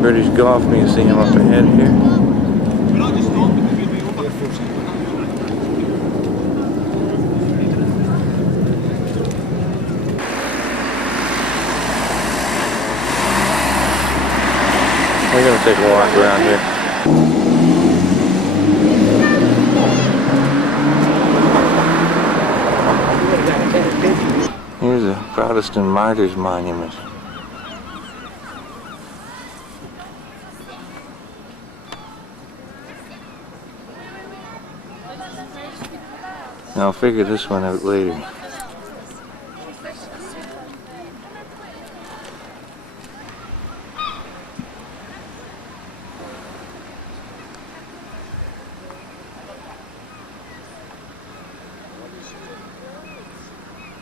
British Golf Museum up ahead here. We're going to take a walk around here. Here's a Protestant Martyrs Monument. I'll figure this one out later.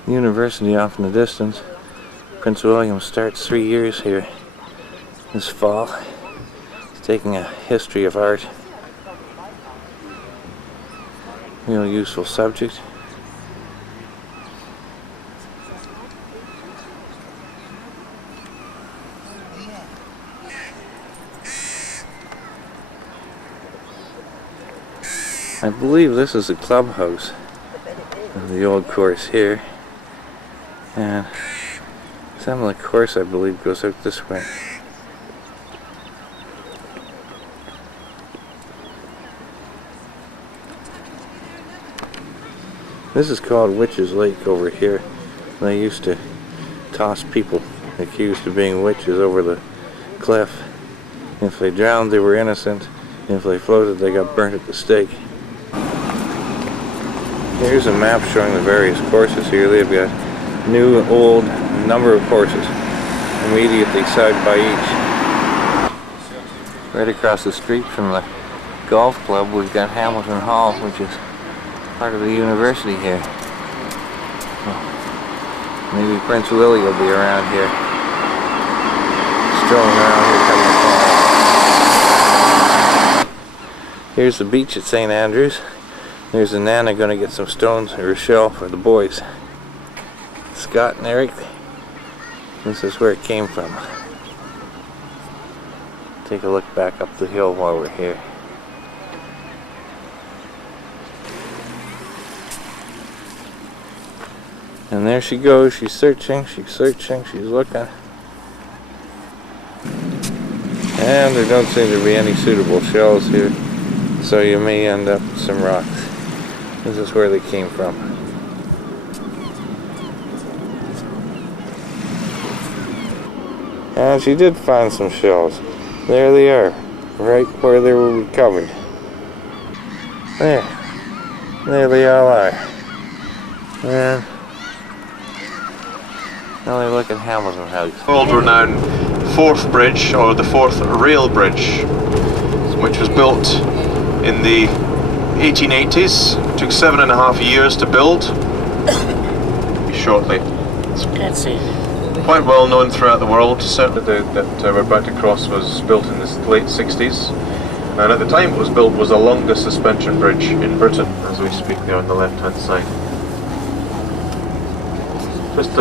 University off in the distance. Prince William starts 3 years here this fall. He's taking a history of art. Real useful subject. I believe this is the clubhouse of the old course here, and some of the course I believe goes out this way. This is called Witches Lake over here. They used to toss people accused of being witches over the cliff. If they drowned, they were innocent. If they floated, they got burnt at the stake. Here's a map showing the various courses here. They've got new, old, number of courses immediately side by each. Right across the street from the golf club, we've got Hamilton Hall, which is part of the university here. Maybe Prince Willie will be around here, strolling around here coming to fall. Here's the beach at St. Andrews. There's a Nana going to get some stones or a shell for the boys. Scott and Eric, this is where it came from. Take a look back up the hill while we're here. And there she goes, she's searching, she's looking. And there don't seem to be any suitable shells here, so you may end up with some rocks. This is where they came from. And she did find some shells. There they are, right where they were recovered. There they all are. And now they look at Hamilton House. World-renowned fourth bridge, or the fourth rail bridge, which was built in the 1880s. Took 7.5 years to build. Shortly. That's it. Quite well known throughout the world. Certainly that we're about to cross was built in the late 60s. And at the time it was built was the longest suspension bridge in Britain, as we speak there on the left-hand side. Just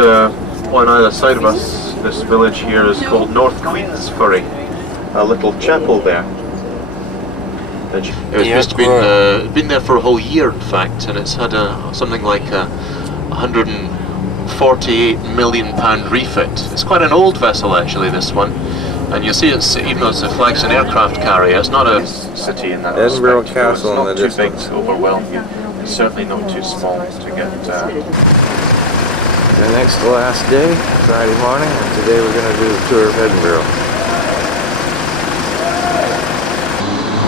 on either side of us, this village here is called North Queensferry. A little chapel there. It's just been there for a whole year, in fact, and it's had something like a £148 million refit. It's quite an old vessel, actually, this one. And you see, it's even though it's a flags and aircraft carrier, it's not a city in that Edinburgh respect. Castle It's not too big to overwhelm you. It's certainly not too small to get. The next to last day, Friday morning, and today we're going to do the tour of Edinburgh.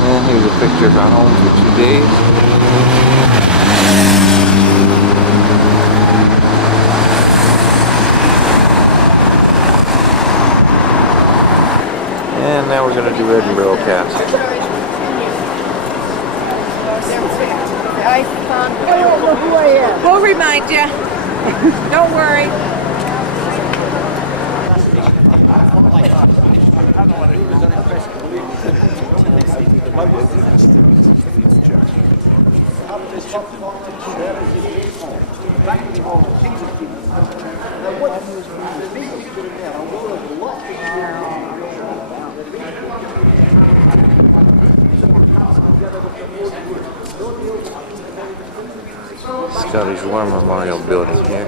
And here's a picture of our home for 2 days. And now we're going to do Edinburgh Castle. We'll remind you. Don't worry. Scottish War Memorial Building here.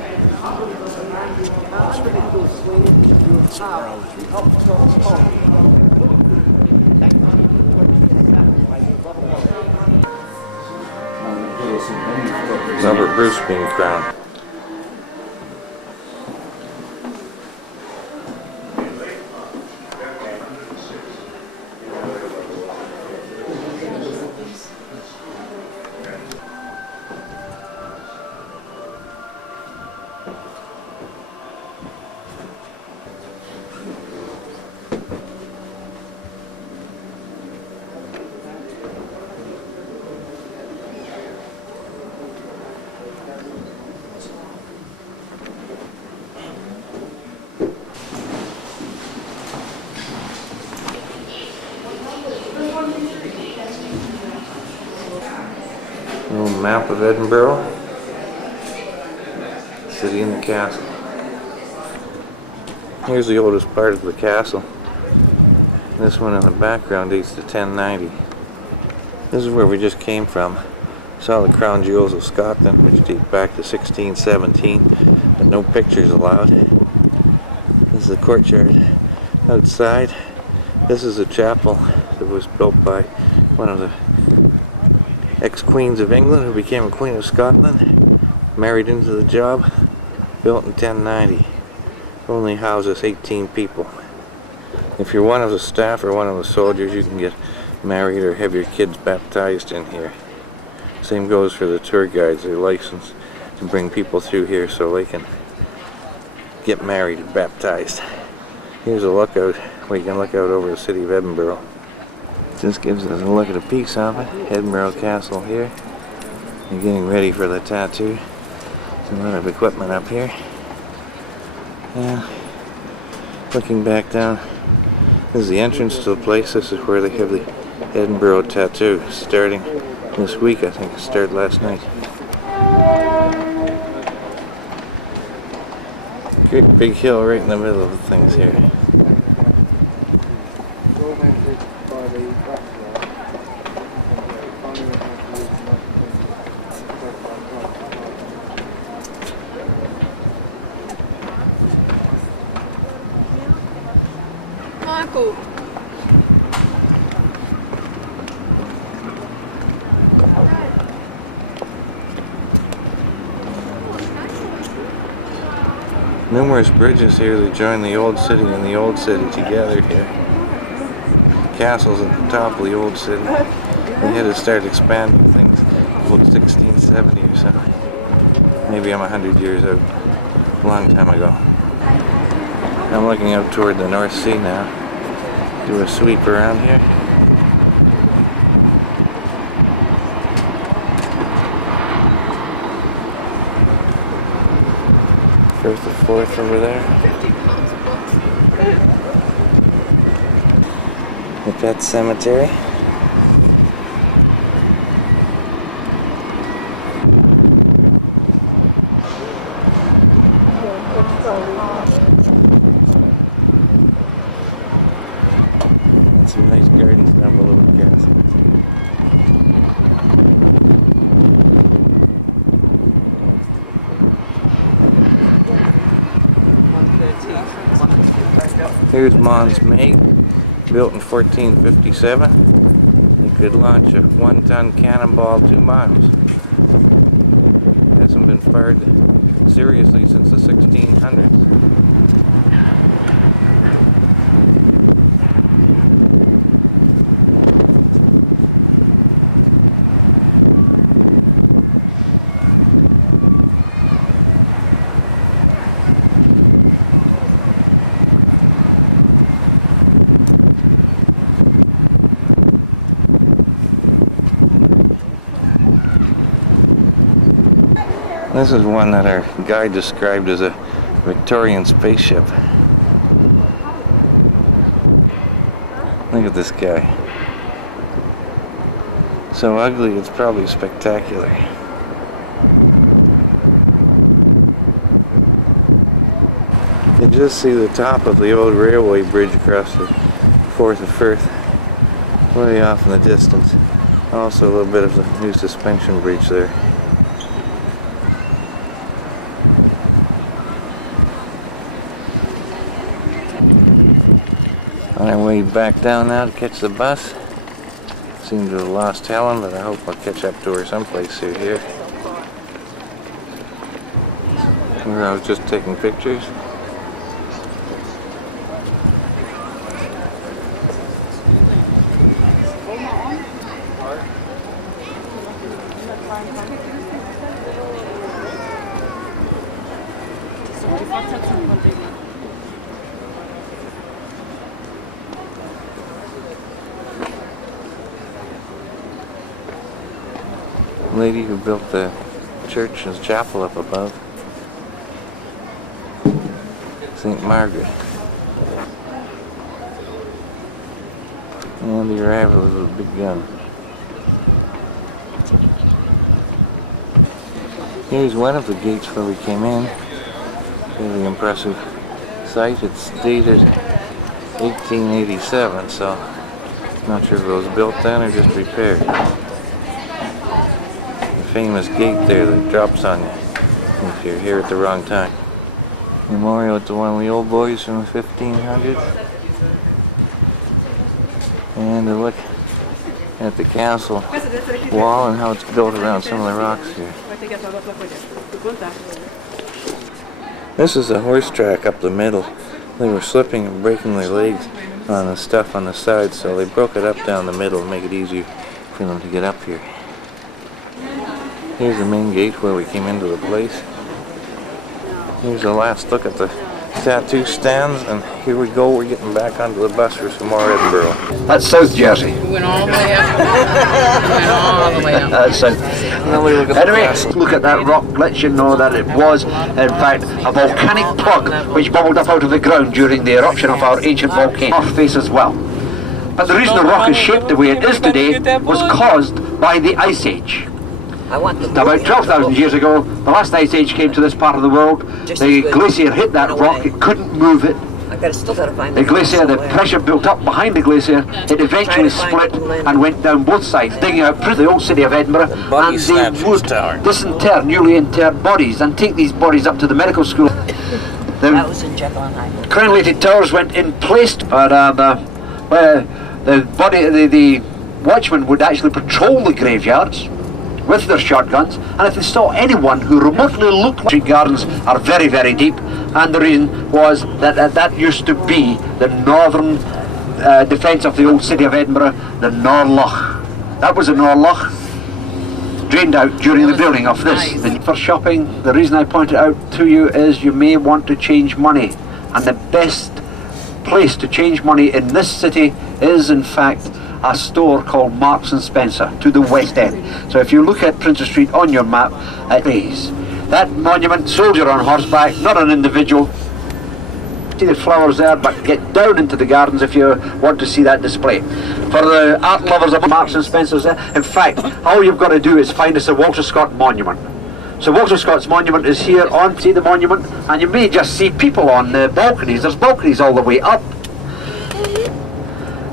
Robert Bruce being crowned. Little map of Edinburgh. City and the castle. Here's the oldest part of the castle. This one in the background dates to 1090. This is where we just came from. Saw the crown jewels of Scotland, which date back to 1617, but no pictures allowed. This is the courtyard outside. This is a chapel that was built by one of the ex-queens of England who became a queen of Scotland, married into the job, built in 1090. Only houses 18 people. If you're one of the staff or one of the soldiers, you can get married or have your kids baptized in here. Same goes for the tour guides. They're licensed to bring people through here so they can get married and baptized. Here's a lookout where you can look out over the city of Edinburgh. This gives us a look at a piece of it. Edinburgh Castle here. They're getting ready for the tattoo. There's a lot of equipment up here. Looking back down, this is the entrance to the place. This is where they have the Edinburgh tattoo starting this week. I think it started last night. Great big hill right in the middle of the things here. Michael. Numerous bridges here that join the old city and the old city together here. Castles at the top of the old city. They had to start expanding things about 1670 or something. Maybe I'm 100 years out. A long time ago. I'm looking out toward the North Sea now. Do a sweep around here. First and fourth over there. The Pet Cemetery. And some nice gardens down below the castle. Here's Mons Meg, built in 1457. It could launch a 1-ton cannonball 2 miles. Hasn't been fired seriously since the 1600s. This is one that our guide described as a Victorian spaceship. Look at this guy. So ugly, it's probably spectacular. You can just see the top of the old railway bridge across the Forth of Firth, way off in the distance. Also a little bit of the new suspension bridge there. On our way back down now to catch the bus. Seem to have lost Helen, but I hope I'll catch up to her someplace through here. Where I was just taking pictures. Lady who built the church and chapel up above. St. Margaret. And the arrival of the big gun. Here's one of the gates where we came in. Really impressive site. It's dated 1887, so not sure if it was built then or just repaired. The famous gate there that drops on you if you're here at the wrong time. Memorial to one of the old boys from the 1500s. And a look at the castle wall and how it's built around some of the rocks here. This is a horse track up the middle. They were slipping and breaking their legs on the stuff on the sides, so they broke it up down the middle to make it easier for them to get up here. Here's the main gate where we came into the place. Here's the last look at the tattoo stands, and here we go, we're getting back onto the bus for some more Edinburgh. That's South Jersey. We went all the way up. We went all the way up. That's South. Anyway, look at that rock, lets you know that it was, in fact, a volcanic plug which bubbled up out of the ground during the eruption of our ancient volcano. North face as well. But the reason the rock is shaped the way it is today was caused by the Ice Age. About 12,000 years ago, the last ice age came to this part of the world. The glacier hit that rock, it couldn't move it. The glacier, the pressure built up behind the glacier, it eventually split and went down both sides, digging out through the old city of Edinburgh, and they would disinter newly interred bodies and take these bodies up to the medical school. The crenelated towers went in place, but the watchmen would actually patrol the graveyards with their shotguns, and if they saw anyone who remotely looked like street gardens are very, very deep, and the reason was that that used to be the northern defence of the old city of Edinburgh, the Norloch. That was a Norloch drained out during the building of this. For shopping, the reason I point it out to you is you may want to change money, and the best place to change money in this city is in fact a store called Marks and Spencer to the west end. So if you look at Princes Street on your map, it is that monument, soldier on horseback, not an individual. See the flowers there, but get down into the gardens if you want to see that display. For the art lovers of Marks and Spencer's there, in fact, all you've got to do is find us a Walter Scott monument. So Walter Scott's monument is here on, see the monument, and you may just see people on the balconies. There's balconies all the way up.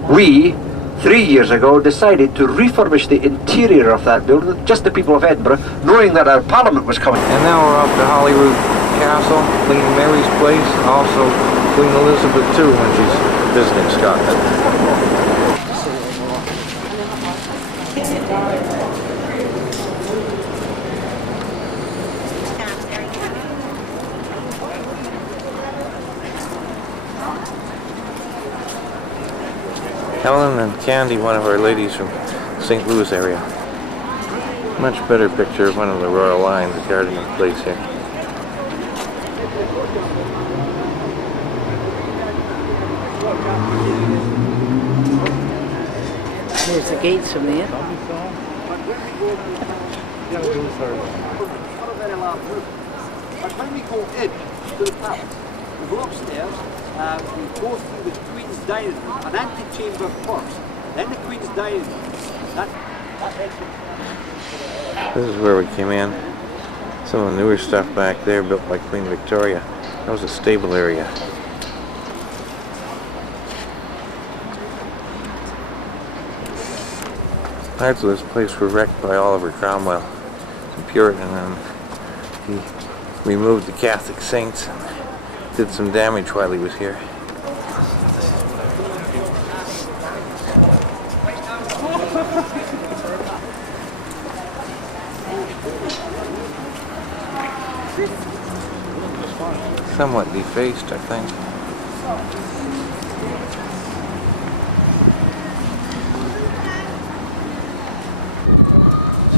We 3 years ago decided to refurbish the interior of that building, just the people of Edinburgh, knowing that our Parliament was coming. And now we're off to Holyrood Castle, Queen Mary's place, also Queen Elizabeth II when she's visiting Scotland. Helen and Candy, one of our ladies from St. Louis area. Much better picture of one of the royal lines guarding the place here. There's the gates from there. But when we go in to the palace, we go upstairs, we go through the Queen's dining room, an antechamber first, then the Queen's dining room. This is where we came in. Some of the newer stuff back there built by Queen Victoria. That was a stable area. Parts of this place were wrecked by Oliver Cromwell, the Puritan, and he removed the Catholic saints and did some damage while he was here. Somewhat defaced, I think.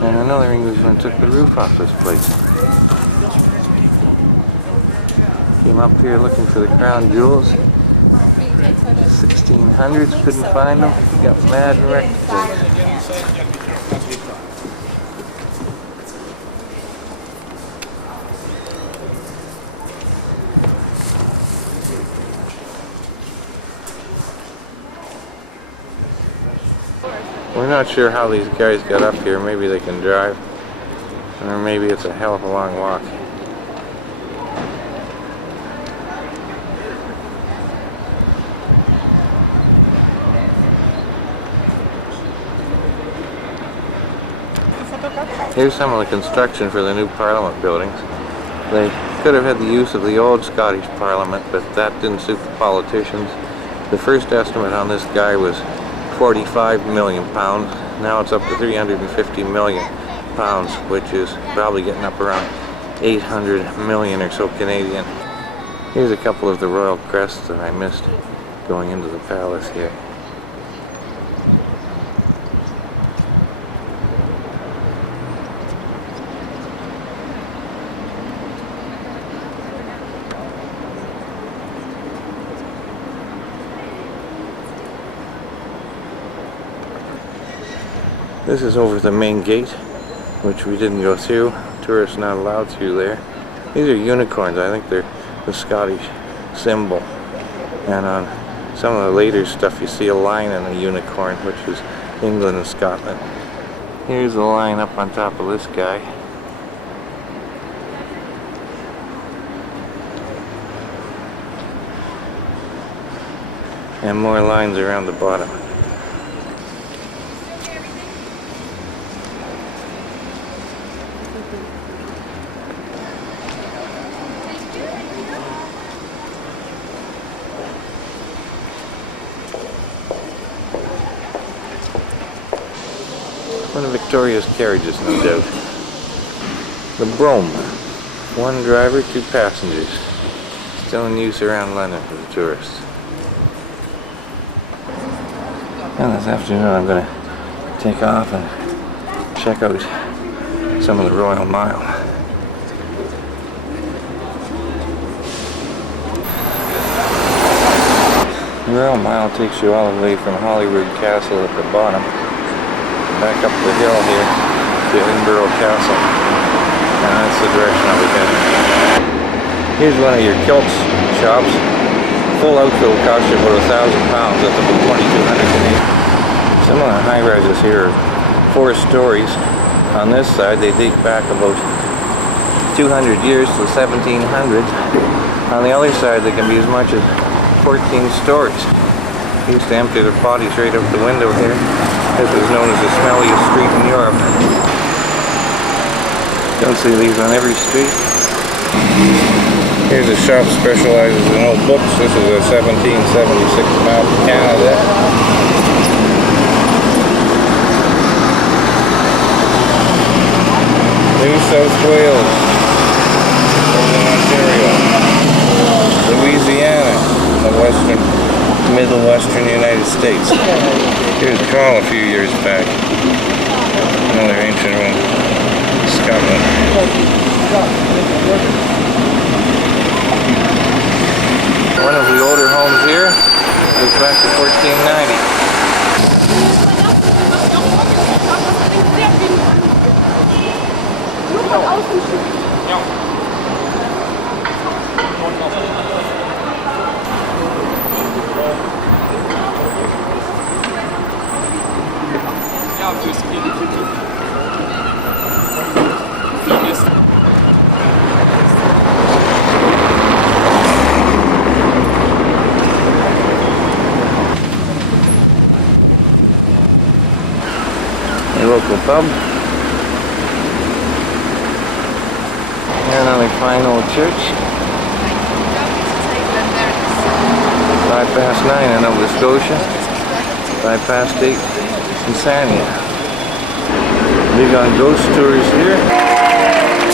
And another Englishman took the roof off this place. Came up here looking for the crown jewels. 1600s, couldn't find them. He got mad and wrecked the place. We're not sure how these guys got up here. Maybe they can drive. Or maybe it's a hell of a long walk. Here's some of the construction for the new Parliament buildings. They could have had the use of the old Scottish Parliament, but that didn't suit the politicians. The first estimate on this guy was £45 million. Now it's up to £350 million, which is probably getting up around 800 million or so Canadian. Here's a couple of the royal crests that I missed going into the palace here. This is over the main gate, which we didn't go through. Tourists not allowed through there. These are unicorns. I think they're the Scottish symbol. And on some of the later stuff you see a lion and a unicorn, which is England and Scotland. Here's a line up on top of this guy. And more lines around the bottom. One of Victoria's carriages, no doubt. The Brougham. One driver, 2 passengers. Still in use around London for the tourists. And this afternoon I'm going to take off and check out some of the Royal Mile. The Royal Mile takes you all the way from Holyrood Castle at the bottom back up the hill here to Edinburgh Castle, and that's the direction I'll be heading. Here's one of your kilts shops. Full outfit will cost you about £1,000. That's about 2,200 Canadian. Some of the high rises here are 4 stories. On this side they date back about 200 years to 1700s. On the other side they can be as much as 14 stories. Used to empty the bodies right out the window here. This is known as the smelliest street in Europe. Don't see these on every street. Here's a shop specializes in old books. This is a 1776 map of Canada. New South Wales, Northern Ontario, Louisiana, the middle western United States. Here's Carl a few years back. Another ancient one. Scotland. One of the older homes here goes back to 1490. A local pub. And another fine old church. 9:05 in Nova Scotia. 8:05 in Sarnia. Big on ghost tours here.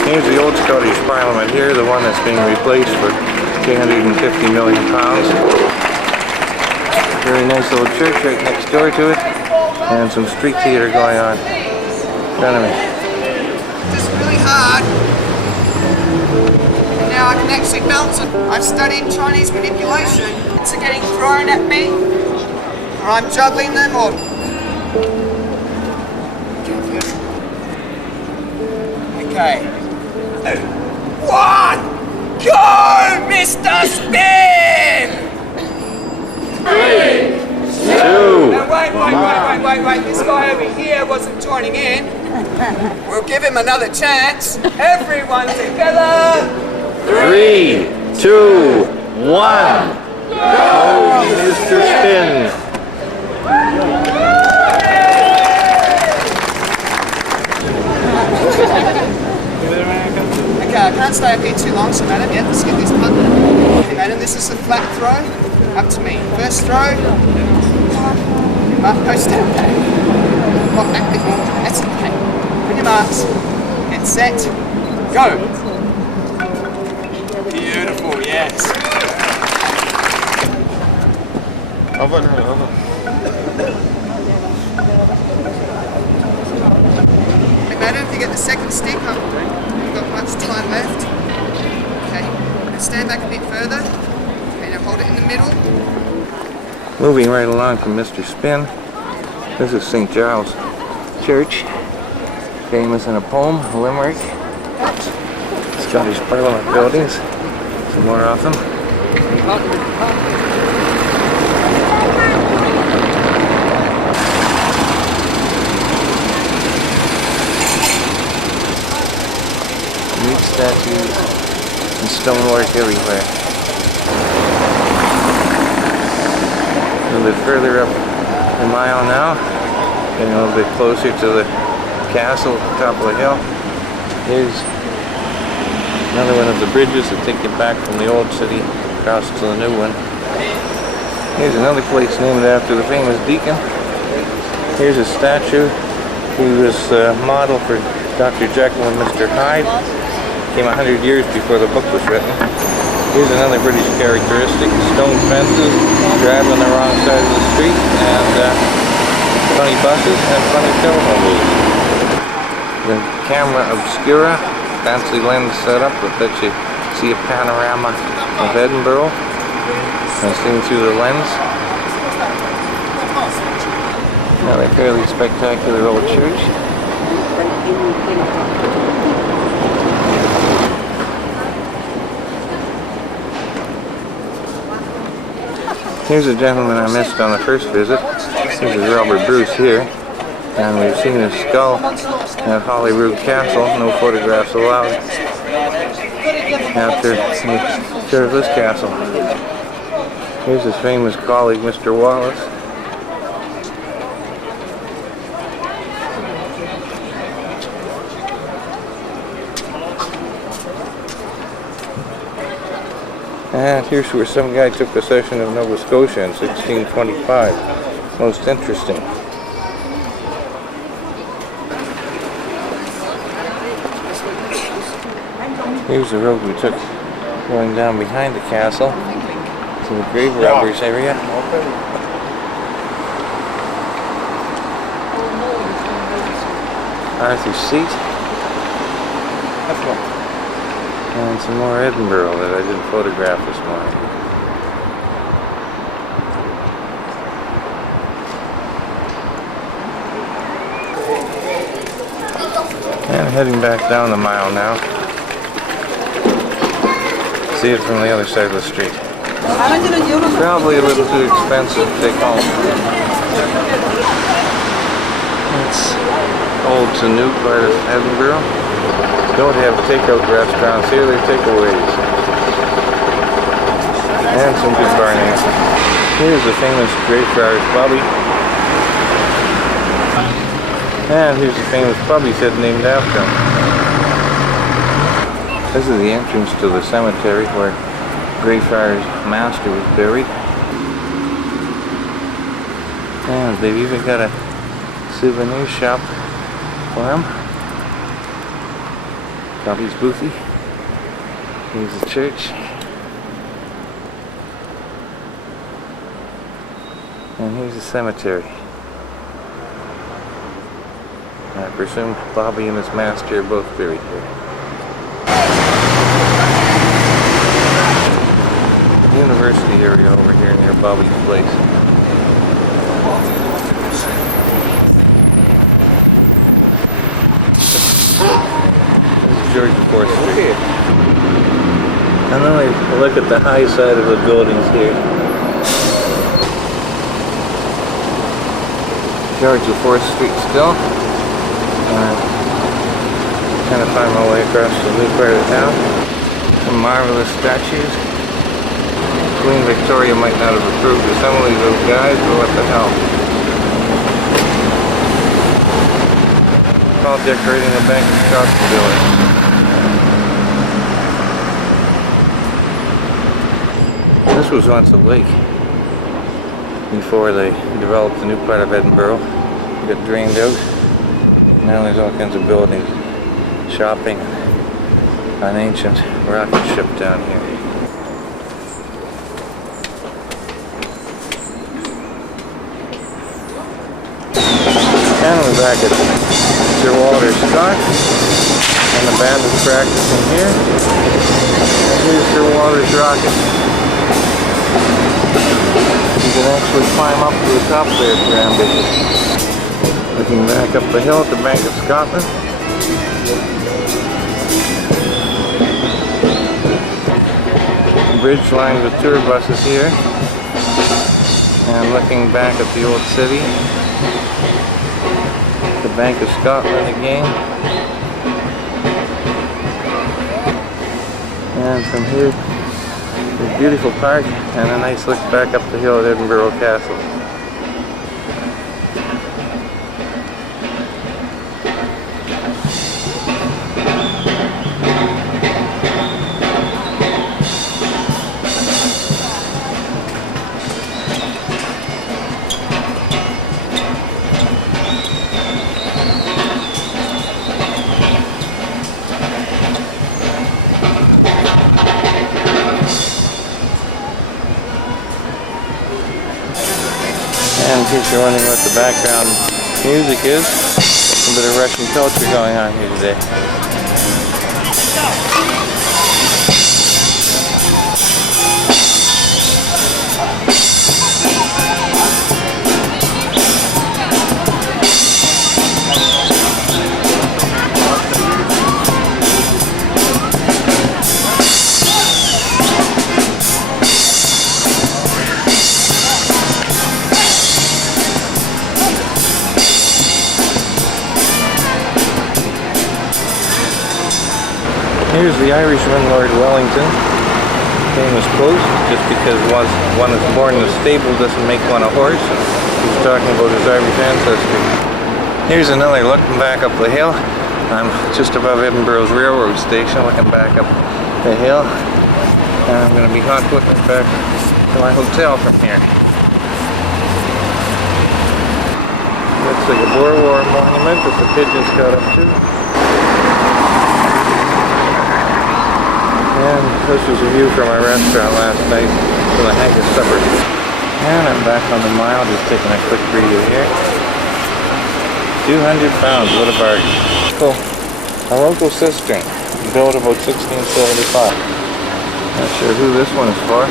Here's the old Scottish Parliament here, the one that's being replaced for £350 million. Very nice little church right next door to it. And some street theater going on in front of me. It's really hard. And now I can actually bounce it. I've studied Chinese manipulation. It's getting thrown at me, or I'm juggling them, or... Okay. 1, go, Mr. Spin! 3, 2, Now wait. wait, this guy over here wasn't joining in. We'll give him another chance. Everyone together. 3, 2, 1. Go, Mr. Spin. Okay, I can't stay up here too long, so madam, let's get this button. Okay, madam, this is the flat throw. Up to me. First throw. Mark, go stand back. Walk back with me. That's okay. On your marks. Get set. Go. Beautiful, yes. Over. Hey madam, if you get the second stick up, you've got much time left. Okay, now stand back a bit further. Okay, now hold it in the middle. Moving right along from Mr. Spin, this is St. Giles Church, famous in a poem, a limerick. Scottish Parliament buildings, some more of them. Neat statues and stonework everywhere. A little bit further up the mile now, getting a little bit closer to the castle at the top of the hill. Here's another one of the bridges that take you back from the old city across to the new one. Here's another place named after the famous deacon. Here's a statue. He was model for Dr. Jekyll and Mr. Hyde. Came 100 years before the book was written. Here's another British characteristic, stone fences, driving on the wrong side of the street, and funny buses and funny telephone booths. The camera obscura, fancy lens setup that lets you see a panorama of Edinburgh and seen through the lens. Another fairly spectacular old church. Here's a gentleman I missed on the first visit. This is Robert Bruce here. And we've seen his skull at Holyrood Castle. No photographs allowed. After we tour of this castle. Here's his famous colleague, Mr. Wallace. And here's where some guy took possession of Nova Scotia in 1625. Most interesting. Here's the road we took going down behind the castle to the grave robbers area. Arthur's Seat. And some more Edinburgh that I didn't photograph this morning. And heading back down the mile now. See it from the other side of the street. Probably a little too expensive to take home. It's old to new part of Edinburgh. Don't have takeout restaurants here, they're takeaways. And some good barnings. Here's the famous Greyfriars Bobby. And here's the famous Bobby's head named after him. This is the entrance to the cemetery where Greyfriars' master was buried. And they've even got a souvenir shop for him. Bobby's Boothy. Here's the church. And here's the cemetery. I presume Bobby and his master are both buried here. University area over here near Bobby's place. George IV Street. And then we look at the high side of the buildings here. George IV Street still. Trying to find my way across the new part of town. Some marvelous statues. Queen Victoria might not have approved of some of these little guys, but what the hell. All decorating the Bank of Scotland building. This was once a lake before they developed the new part of Edinburgh. It got drained out. Now there's all kinds of buildings, shopping, an ancient rocket ship down here. And we're back at Sir Walter Scott, and the band is practicing here. And here's Sir Walter's rocket. You can actually climb up to the top there if you're ambitious. Looking back up the hill at the Bank of Scotland. Bridge lined with tour buses here. And looking back at the old city. The Bank of Scotland again. And from here, a beautiful park and a nice look back up the hill at Edinburgh Castle. And in case you're wondering what the background music is, a bit of Russian culture going on here today. Here's the Irishman, Lord Wellington. Famous quote, just because one is born in a stable doesn't make one a horse. And he's talking about his Irish ancestry. Here's another looking back up the hill. I'm just above Edinburgh's railroad station, looking back up the hill. And I'm going to be hot putting it back to my hotel from here. Looks like a Boer War monument that the pigeons got up to. And this was a view from our restaurant last night for the haggis supper. And I'm back on the mile, just taking a quick breather here. 200 pounds, what a bargain. So, a local cistern, built about 1675. Not sure who this one is for.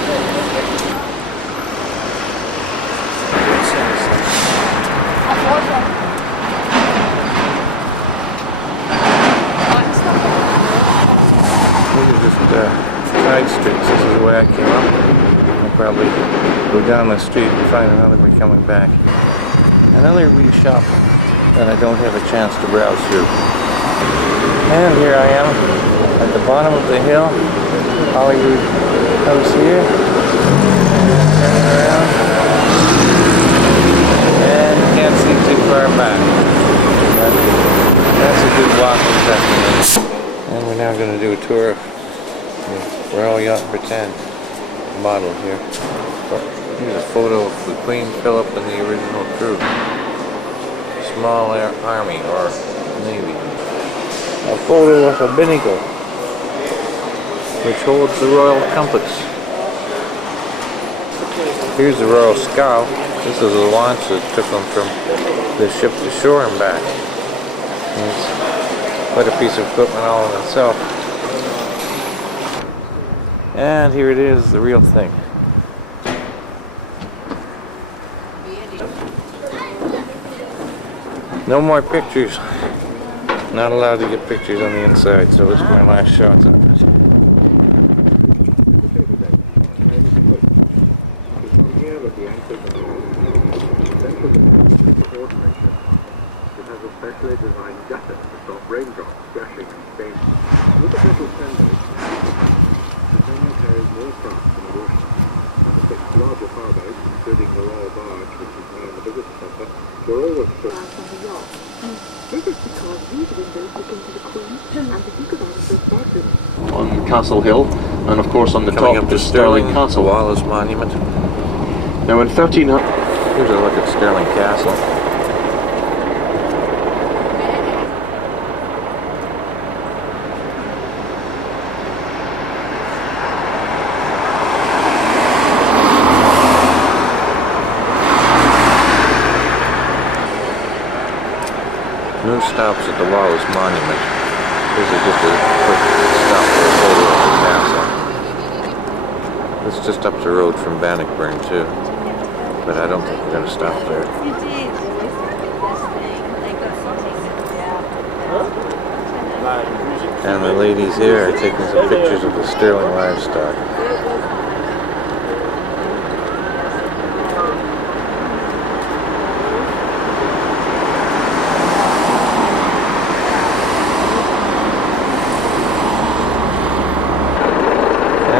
Side streets. This is the way I came up. I'll probably go down the street and find another way coming back. Another wee shop that I don't have a chance to browse through. And here I am at the bottom of the hill. Hollywood House here. Turning around. And you can't see too far back. That's a good walking destination. And we're now going to do a tour of Royal Yacht Britannia model here. Here's a photo of the Queen Philip and the original crew. Small army or navy. A photo of a binnacle which holds the royal compass. Here's the Royal Scow. This is a launch that took them from the ship to shore and back. And it's quite a piece of equipment all in itself. And here it is, the real thing. No more pictures. Not allowed to get pictures on the inside, so this is my last shot on it. specially designed gutter to stop raindrops splashing and staining. With the metal fenders, the terminal carries more craft than the ocean. And the 6 larger cargoes, including the Royal Barge, which is now in the visitor centre, were always put on the yacht. This is because these windows look into the Queen and the Duke of Edinburgh's bedroom. On Castle Hill, and of course on the Coming top up to is Stirling Castle. Wallace Monument. Now in 1300... Here's a look at Stirling Castle. No stops at the Wallace Monument. This is just a quick stop for a photo of the castle. It's just up the road from Bannockburn too, but I don't think we're going to stop there. And the ladies here are taking some pictures of the Stirling livestock.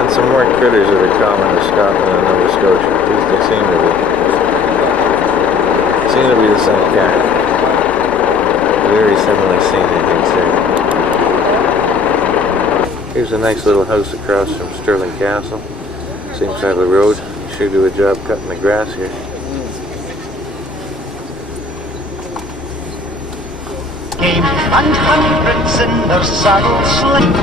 Some more critters that are common in Scotland and Nova Scotia. At least they seem to be the same kind. Very similarly seen, you can see. Here's a nice little house across from Stirling Castle. Same side of the road. Sure do a job cutting the grass here. Game and hundreds in their saddle sling.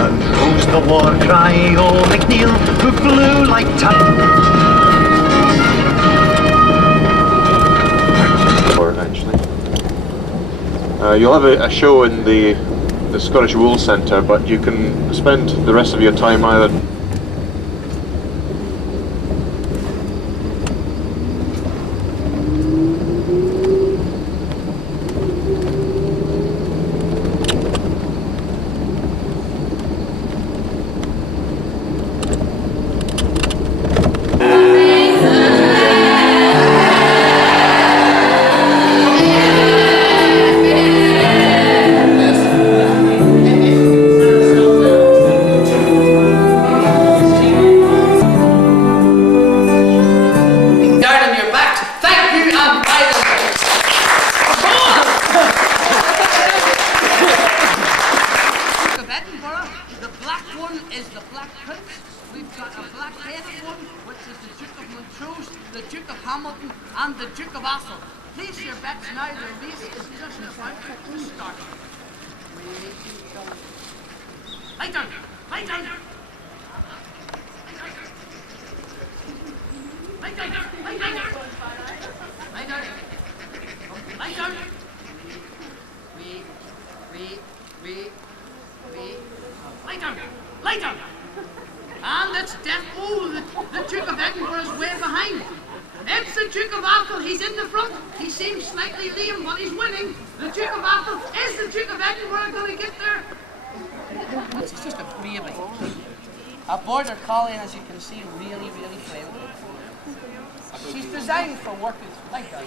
Rose the war cry, oh McNeil, who blew like Actually, you'll have a show in the Scottish Wool Centre, but you can spend the rest of your time either and the Duke of Atholl. Place your bets now, the race is just about to start. Lie down! Lie down! Lie down! Lie down! Lie down! Lie down! Wait. Lie down! Lie down! And it's death. Oh, the Duke of Edinburgh is way behind. It's the Duke of Atholl. He's in the front. He seems slightly lame, but he's winning. The Duke of Atholl. Is the Duke of Edinburgh going to get there? It's just a baby. A border collie, as you can see, really, really friendly. She's designed for working. Lie down.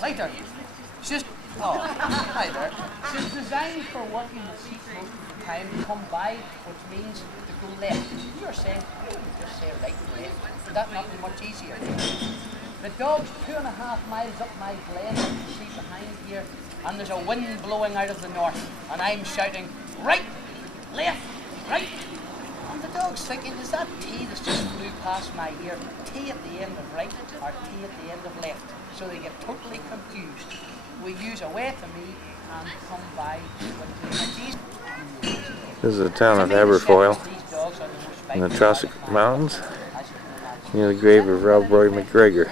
Lie down. She's hi there. She's designed for working the seat most of the time to come by, which means to go left. You're saying, you just say right and left. Would that not be much easier? The dog's 2.5 miles up my glen, you can see behind here, and there's a wind blowing out of the north, and I'm shouting, right, left, right. And the dog's thinking, is that T that's just flew past my ear, T at the end of right, or T at the end of left? So they get totally confused. We use a way to me and come by. This is the town of Aberfoyle in the Trossach Mountains, near the grave of Rob Roy McGregor.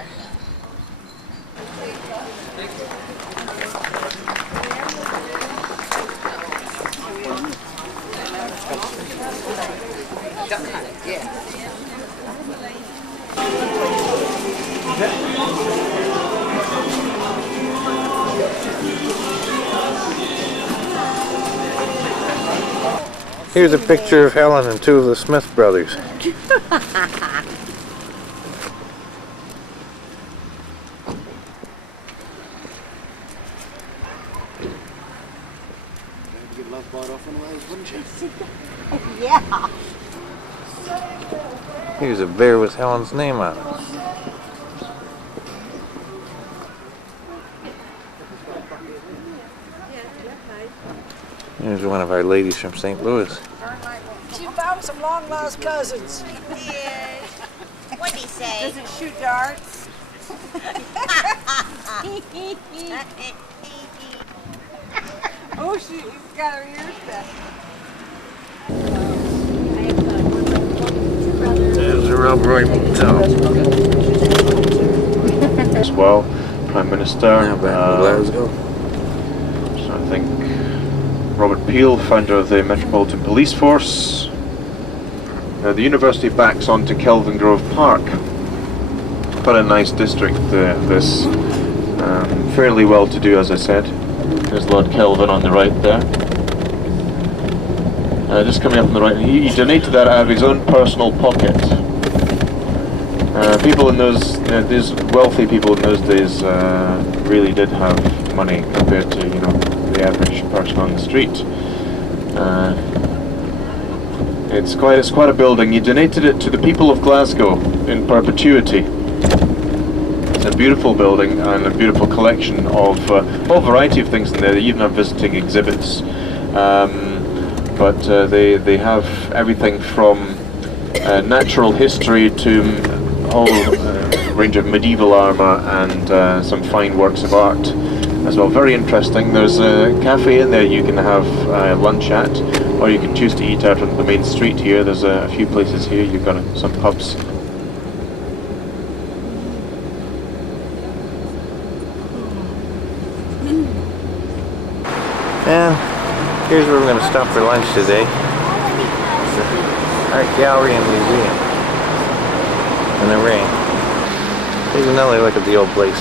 Here's a picture of Helen and two of the Smith brothers. Yeah. Here's a bear with Helen's name on it. Here's one of our ladies from St. Louis. She found some long lost cousins. Yes. What'd he say? Does it shoot darts? Oh, she's got her ears back. There's a Rob Roy Motel. As well, Prime Minister. Now back in Glasgow. So I think Robert Peel, founder of the Metropolitan Police Force. The university backs onto Kelvin Grove Park. Quite a nice district, this. Fairly well to do, as I said. There's Lord Kelvin on the right there. Just coming up on the right, he donated that out of his own personal pocket. People in these wealthy people in those days really did have money compared to, the average person on the street. It's quite a building. He donated it to the people of Glasgow in perpetuity. It's a beautiful building and a beautiful collection of a whole variety of things in there. They even have visiting exhibits. But they have everything from natural history to a whole range of medieval armour and some fine works of art as well. Very interesting. There's a cafe in there you can have lunch at, or you can choose to eat out on the main street here. There's a few places here. You've got some pubs. And here's where we're going to stop for lunch today. The Art Gallery and Museum. In the rain. Here's another look at the old place.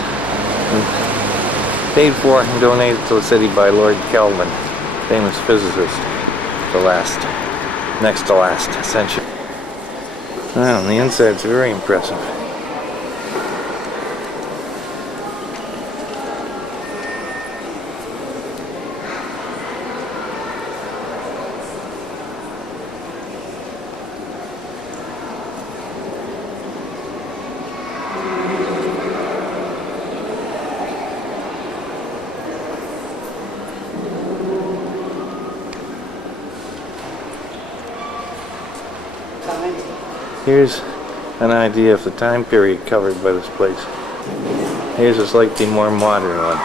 Paid for and donated to the city by Lord Kelvin, famous physicist, next to last century. Well, the inside's very impressive. Here's an idea of the time period covered by this place. Here's a slightly more modern one.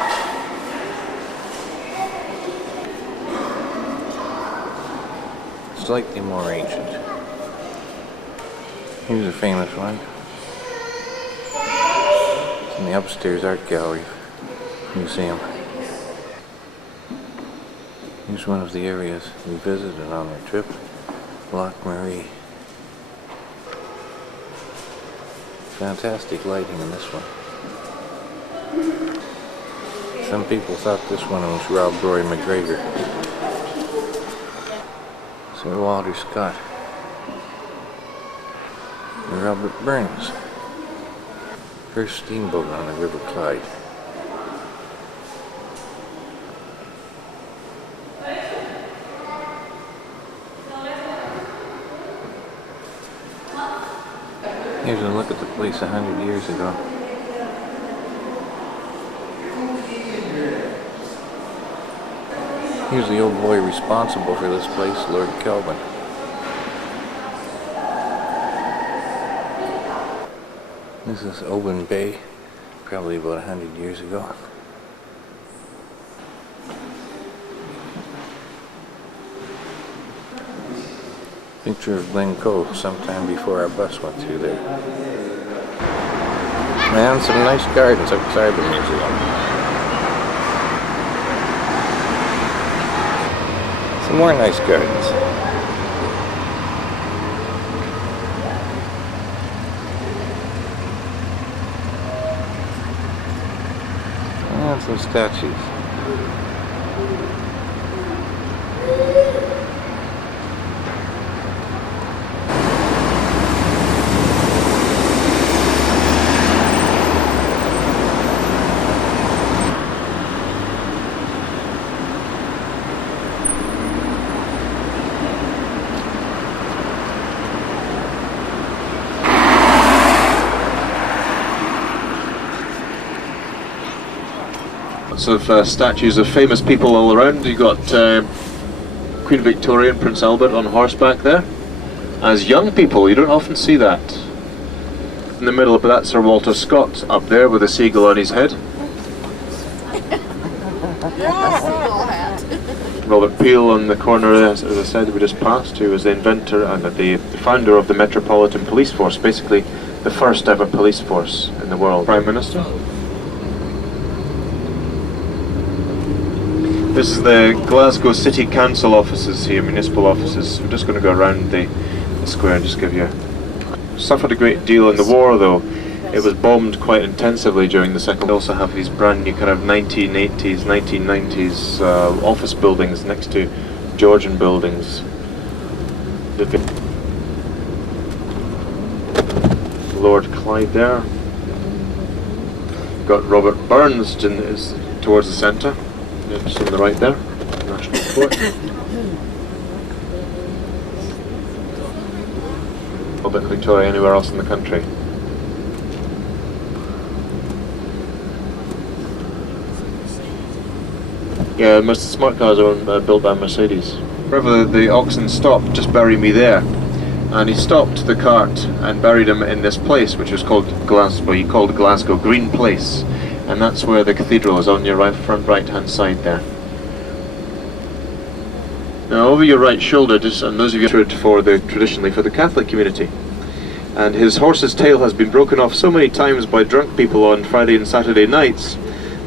Slightly more ancient. Here's a famous one. It's in the upstairs art gallery museum. Here's one of the areas we visited on our trip, Loch Marie. Fantastic lighting in this one. Some people thought this one was Rob Roy McGregor. Sir Walter Scott. And Robert Burns. First steamboat on the River Clyde. Here's a look at the place 100 years ago. Here's the old boy responsible for this place, Lord Kelvin. This is Oban Bay, probably about 100 years ago. Picture of Glen sometime before our bus went through there. And some nice gardens outside the museum. Some more nice gardens. And some statues. Lots of statues of famous people all around. You got Queen Victoria and Prince Albert on horseback there. As young people, you don't often see that. In the middle, but that's Sir Walter Scott up there with a seagull on his head. Robert Peel on the corner, as I said, we just passed, who was the inventor and the founder of the Metropolitan Police Force, basically the first ever police force in the world. Prime Minister. This is the Glasgow City Council offices here, municipal offices. We're just going to go around the square and just give you... Suffered a great deal in the war though. It was bombed quite intensively during the second. We also have these brand new kind of 1980s, 1990s office buildings next to Georgian buildings. Lord Clyde there. Got Robert Burns is towards the centre. Just on the right there. National Court. Albert Victoria anywhere else in the country. Yeah, most of the smart cars are built by Mercedes. Wherever the oxen stopped, just bury me there. And he stopped the cart and buried him in this place, which was called Glasgow. He called Glasgow Green Place, and that's where the cathedral is on your front right-hand side there. Now, over your right shoulder, and those of you traditionally for the Catholic community, and his horse's tail has been broken off so many times by drunk people on Friday and Saturday nights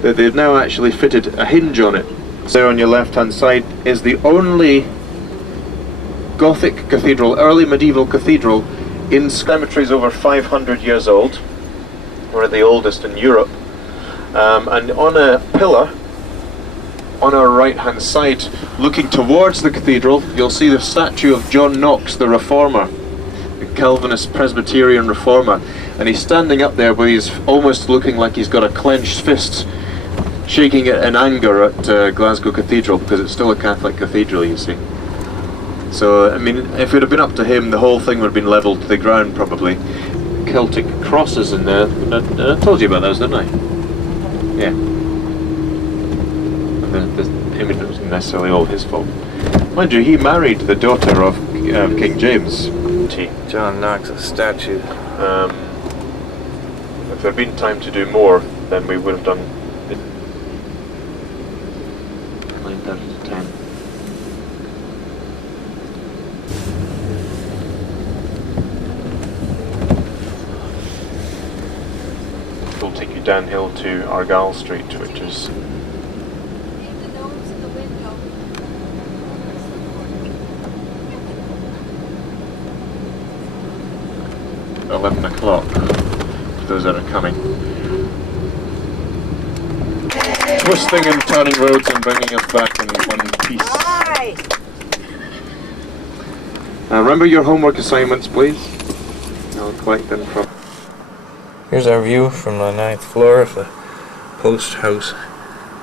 that they've now actually fitted a hinge on it. There on your left-hand side is the only Gothic cathedral, early medieval cathedral in cemeteries over 500 years old. We're the oldest in Europe. And on a pillar on our right-hand side, looking towards the cathedral, you'll see the statue of John Knox, the Reformer, the Calvinist Presbyterian Reformer, and he's standing up there with his almost looking like he's got a clenched fist, shaking it in anger at Glasgow Cathedral, because it's still a Catholic cathedral, you see. So, I mean, if it had been up to him, the whole thing would have been levelled to the ground, probably. Celtic crosses in there. I told you about those, didn't I? Yeah. The image wasn't necessarily all his fault. Mind you, he married the daughter of King James. John Knox's statue. If there had been time to do more, then we would have done it. 9 out of 10. We'll take you downhill to Argyle Street, which is 11 o'clock, for those that are coming. Twisting and turning roads and bringing us back in one piece. Remember your homework assignments, please. I'll collect them from... Here's our view from the 9th floor of the Post House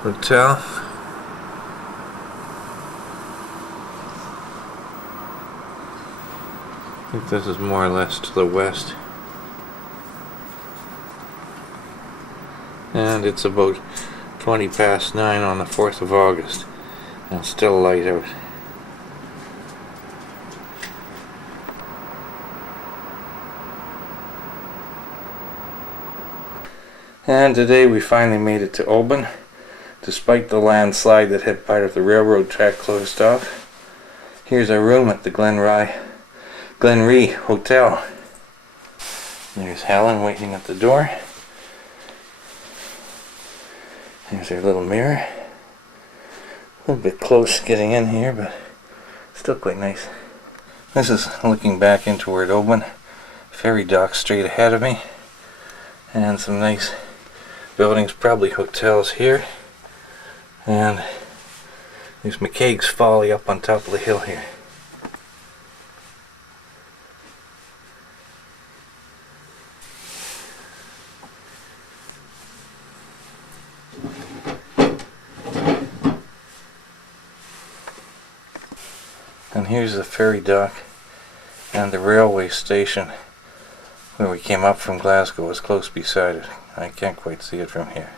Hotel. I think this is more or less to the west. And it's about 20 past 9 on the 4th of August. And it's still light out. And today we finally made it to Oban, despite the landslide that had part of the railroad track closed off. Here's our room at the Glenree Hotel. There's Helen waiting at the door. There's our little mirror. A little bit close getting in here, but still quite nice. This is looking back in toward Oban. Ferry dock straight ahead of me. And some nice buildings, probably hotels here. And there's McCaig's Folly up on top of the hill here. And here's the ferry dock and the railway station where we came up from Glasgow is close beside it. I can't quite see it from here.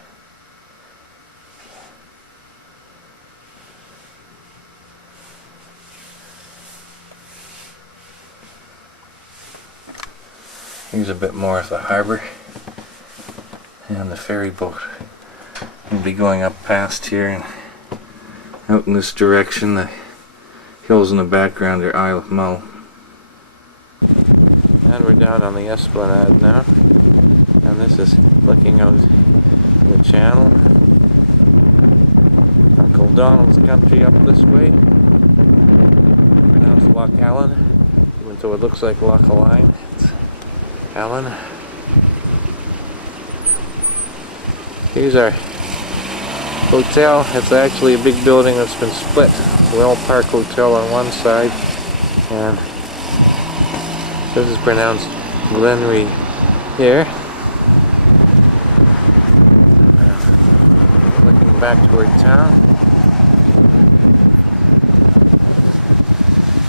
Here's a bit more of the harbour, and the ferry boat will be going up past here and out in this direction. The hills in the background are Isle of Mull. And we're down on the Esplanade now, and this is looking out the channel. Uncle Donald's country up this way. Pronounced Loch Allen, even though it looks like Loch Aline. It's Allen. Here's our hotel. It's actually a big building that's been split. Well Park Hotel on one side, and this is pronounced Glen here. Looking back toward town.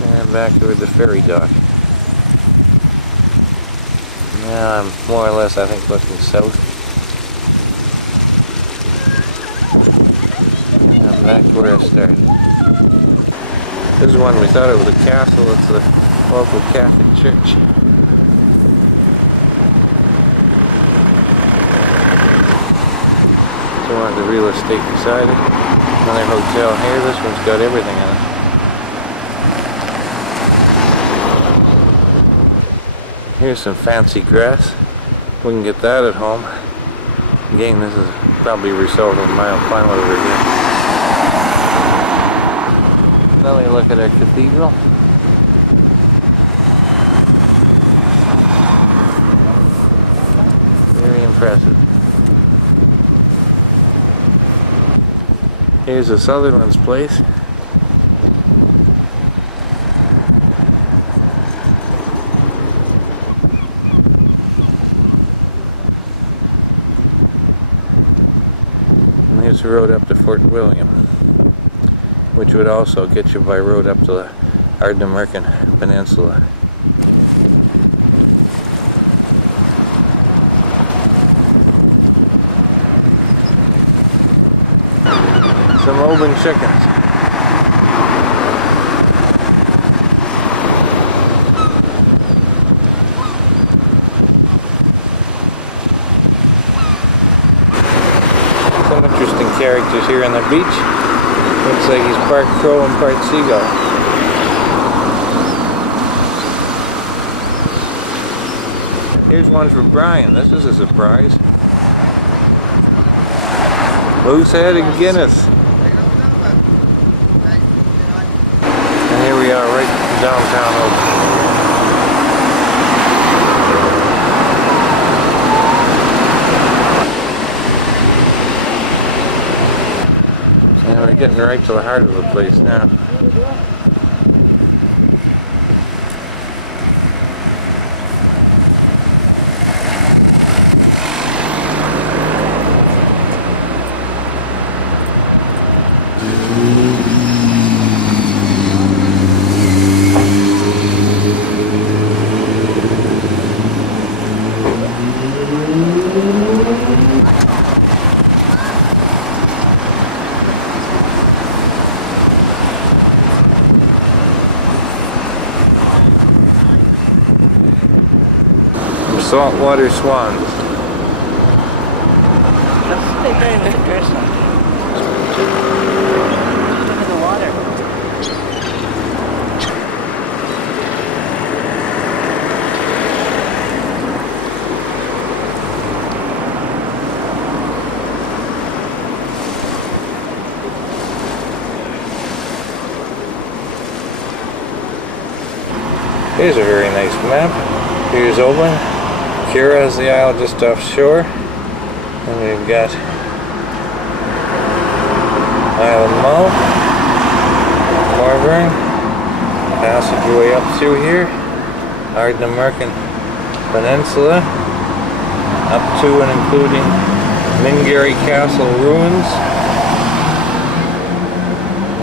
And back toward the ferry dock. Now I'm more or less, I think, looking south. And back to where I started. This is one we thought it was a castle. It's the local Catholic church. So on the real estate beside it. Another hotel here. This one's got everything in it. Here's some fancy grass. We can get that at home. Again, this is probably a result of mild climate over here. Another look at our cathedral. Very impressive. Here's the Sutherland's place. And here's the road up to Fort William, which would also get you by road up to the Ardnamurchan Peninsula. Some oven chickens. Some interesting characters here on the beach. Looks like he's part crow and part seagull. Here's one for Brian. This is a surprise. Moosehead and Guinness. And here we are right in downtown Oakland. And we're getting right to the heart of the place now. Saltwater swans. That's very much interesting. Look at the water. Here's a very nice map. Here's Oakland. Kira is the isle just offshore, and we've got Isle of Mull, Morvern, passageway up through here, Ardnamurchan Peninsula, up to and including Mingarry Castle ruins,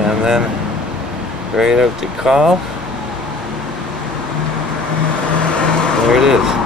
and then right out to Call. There it is.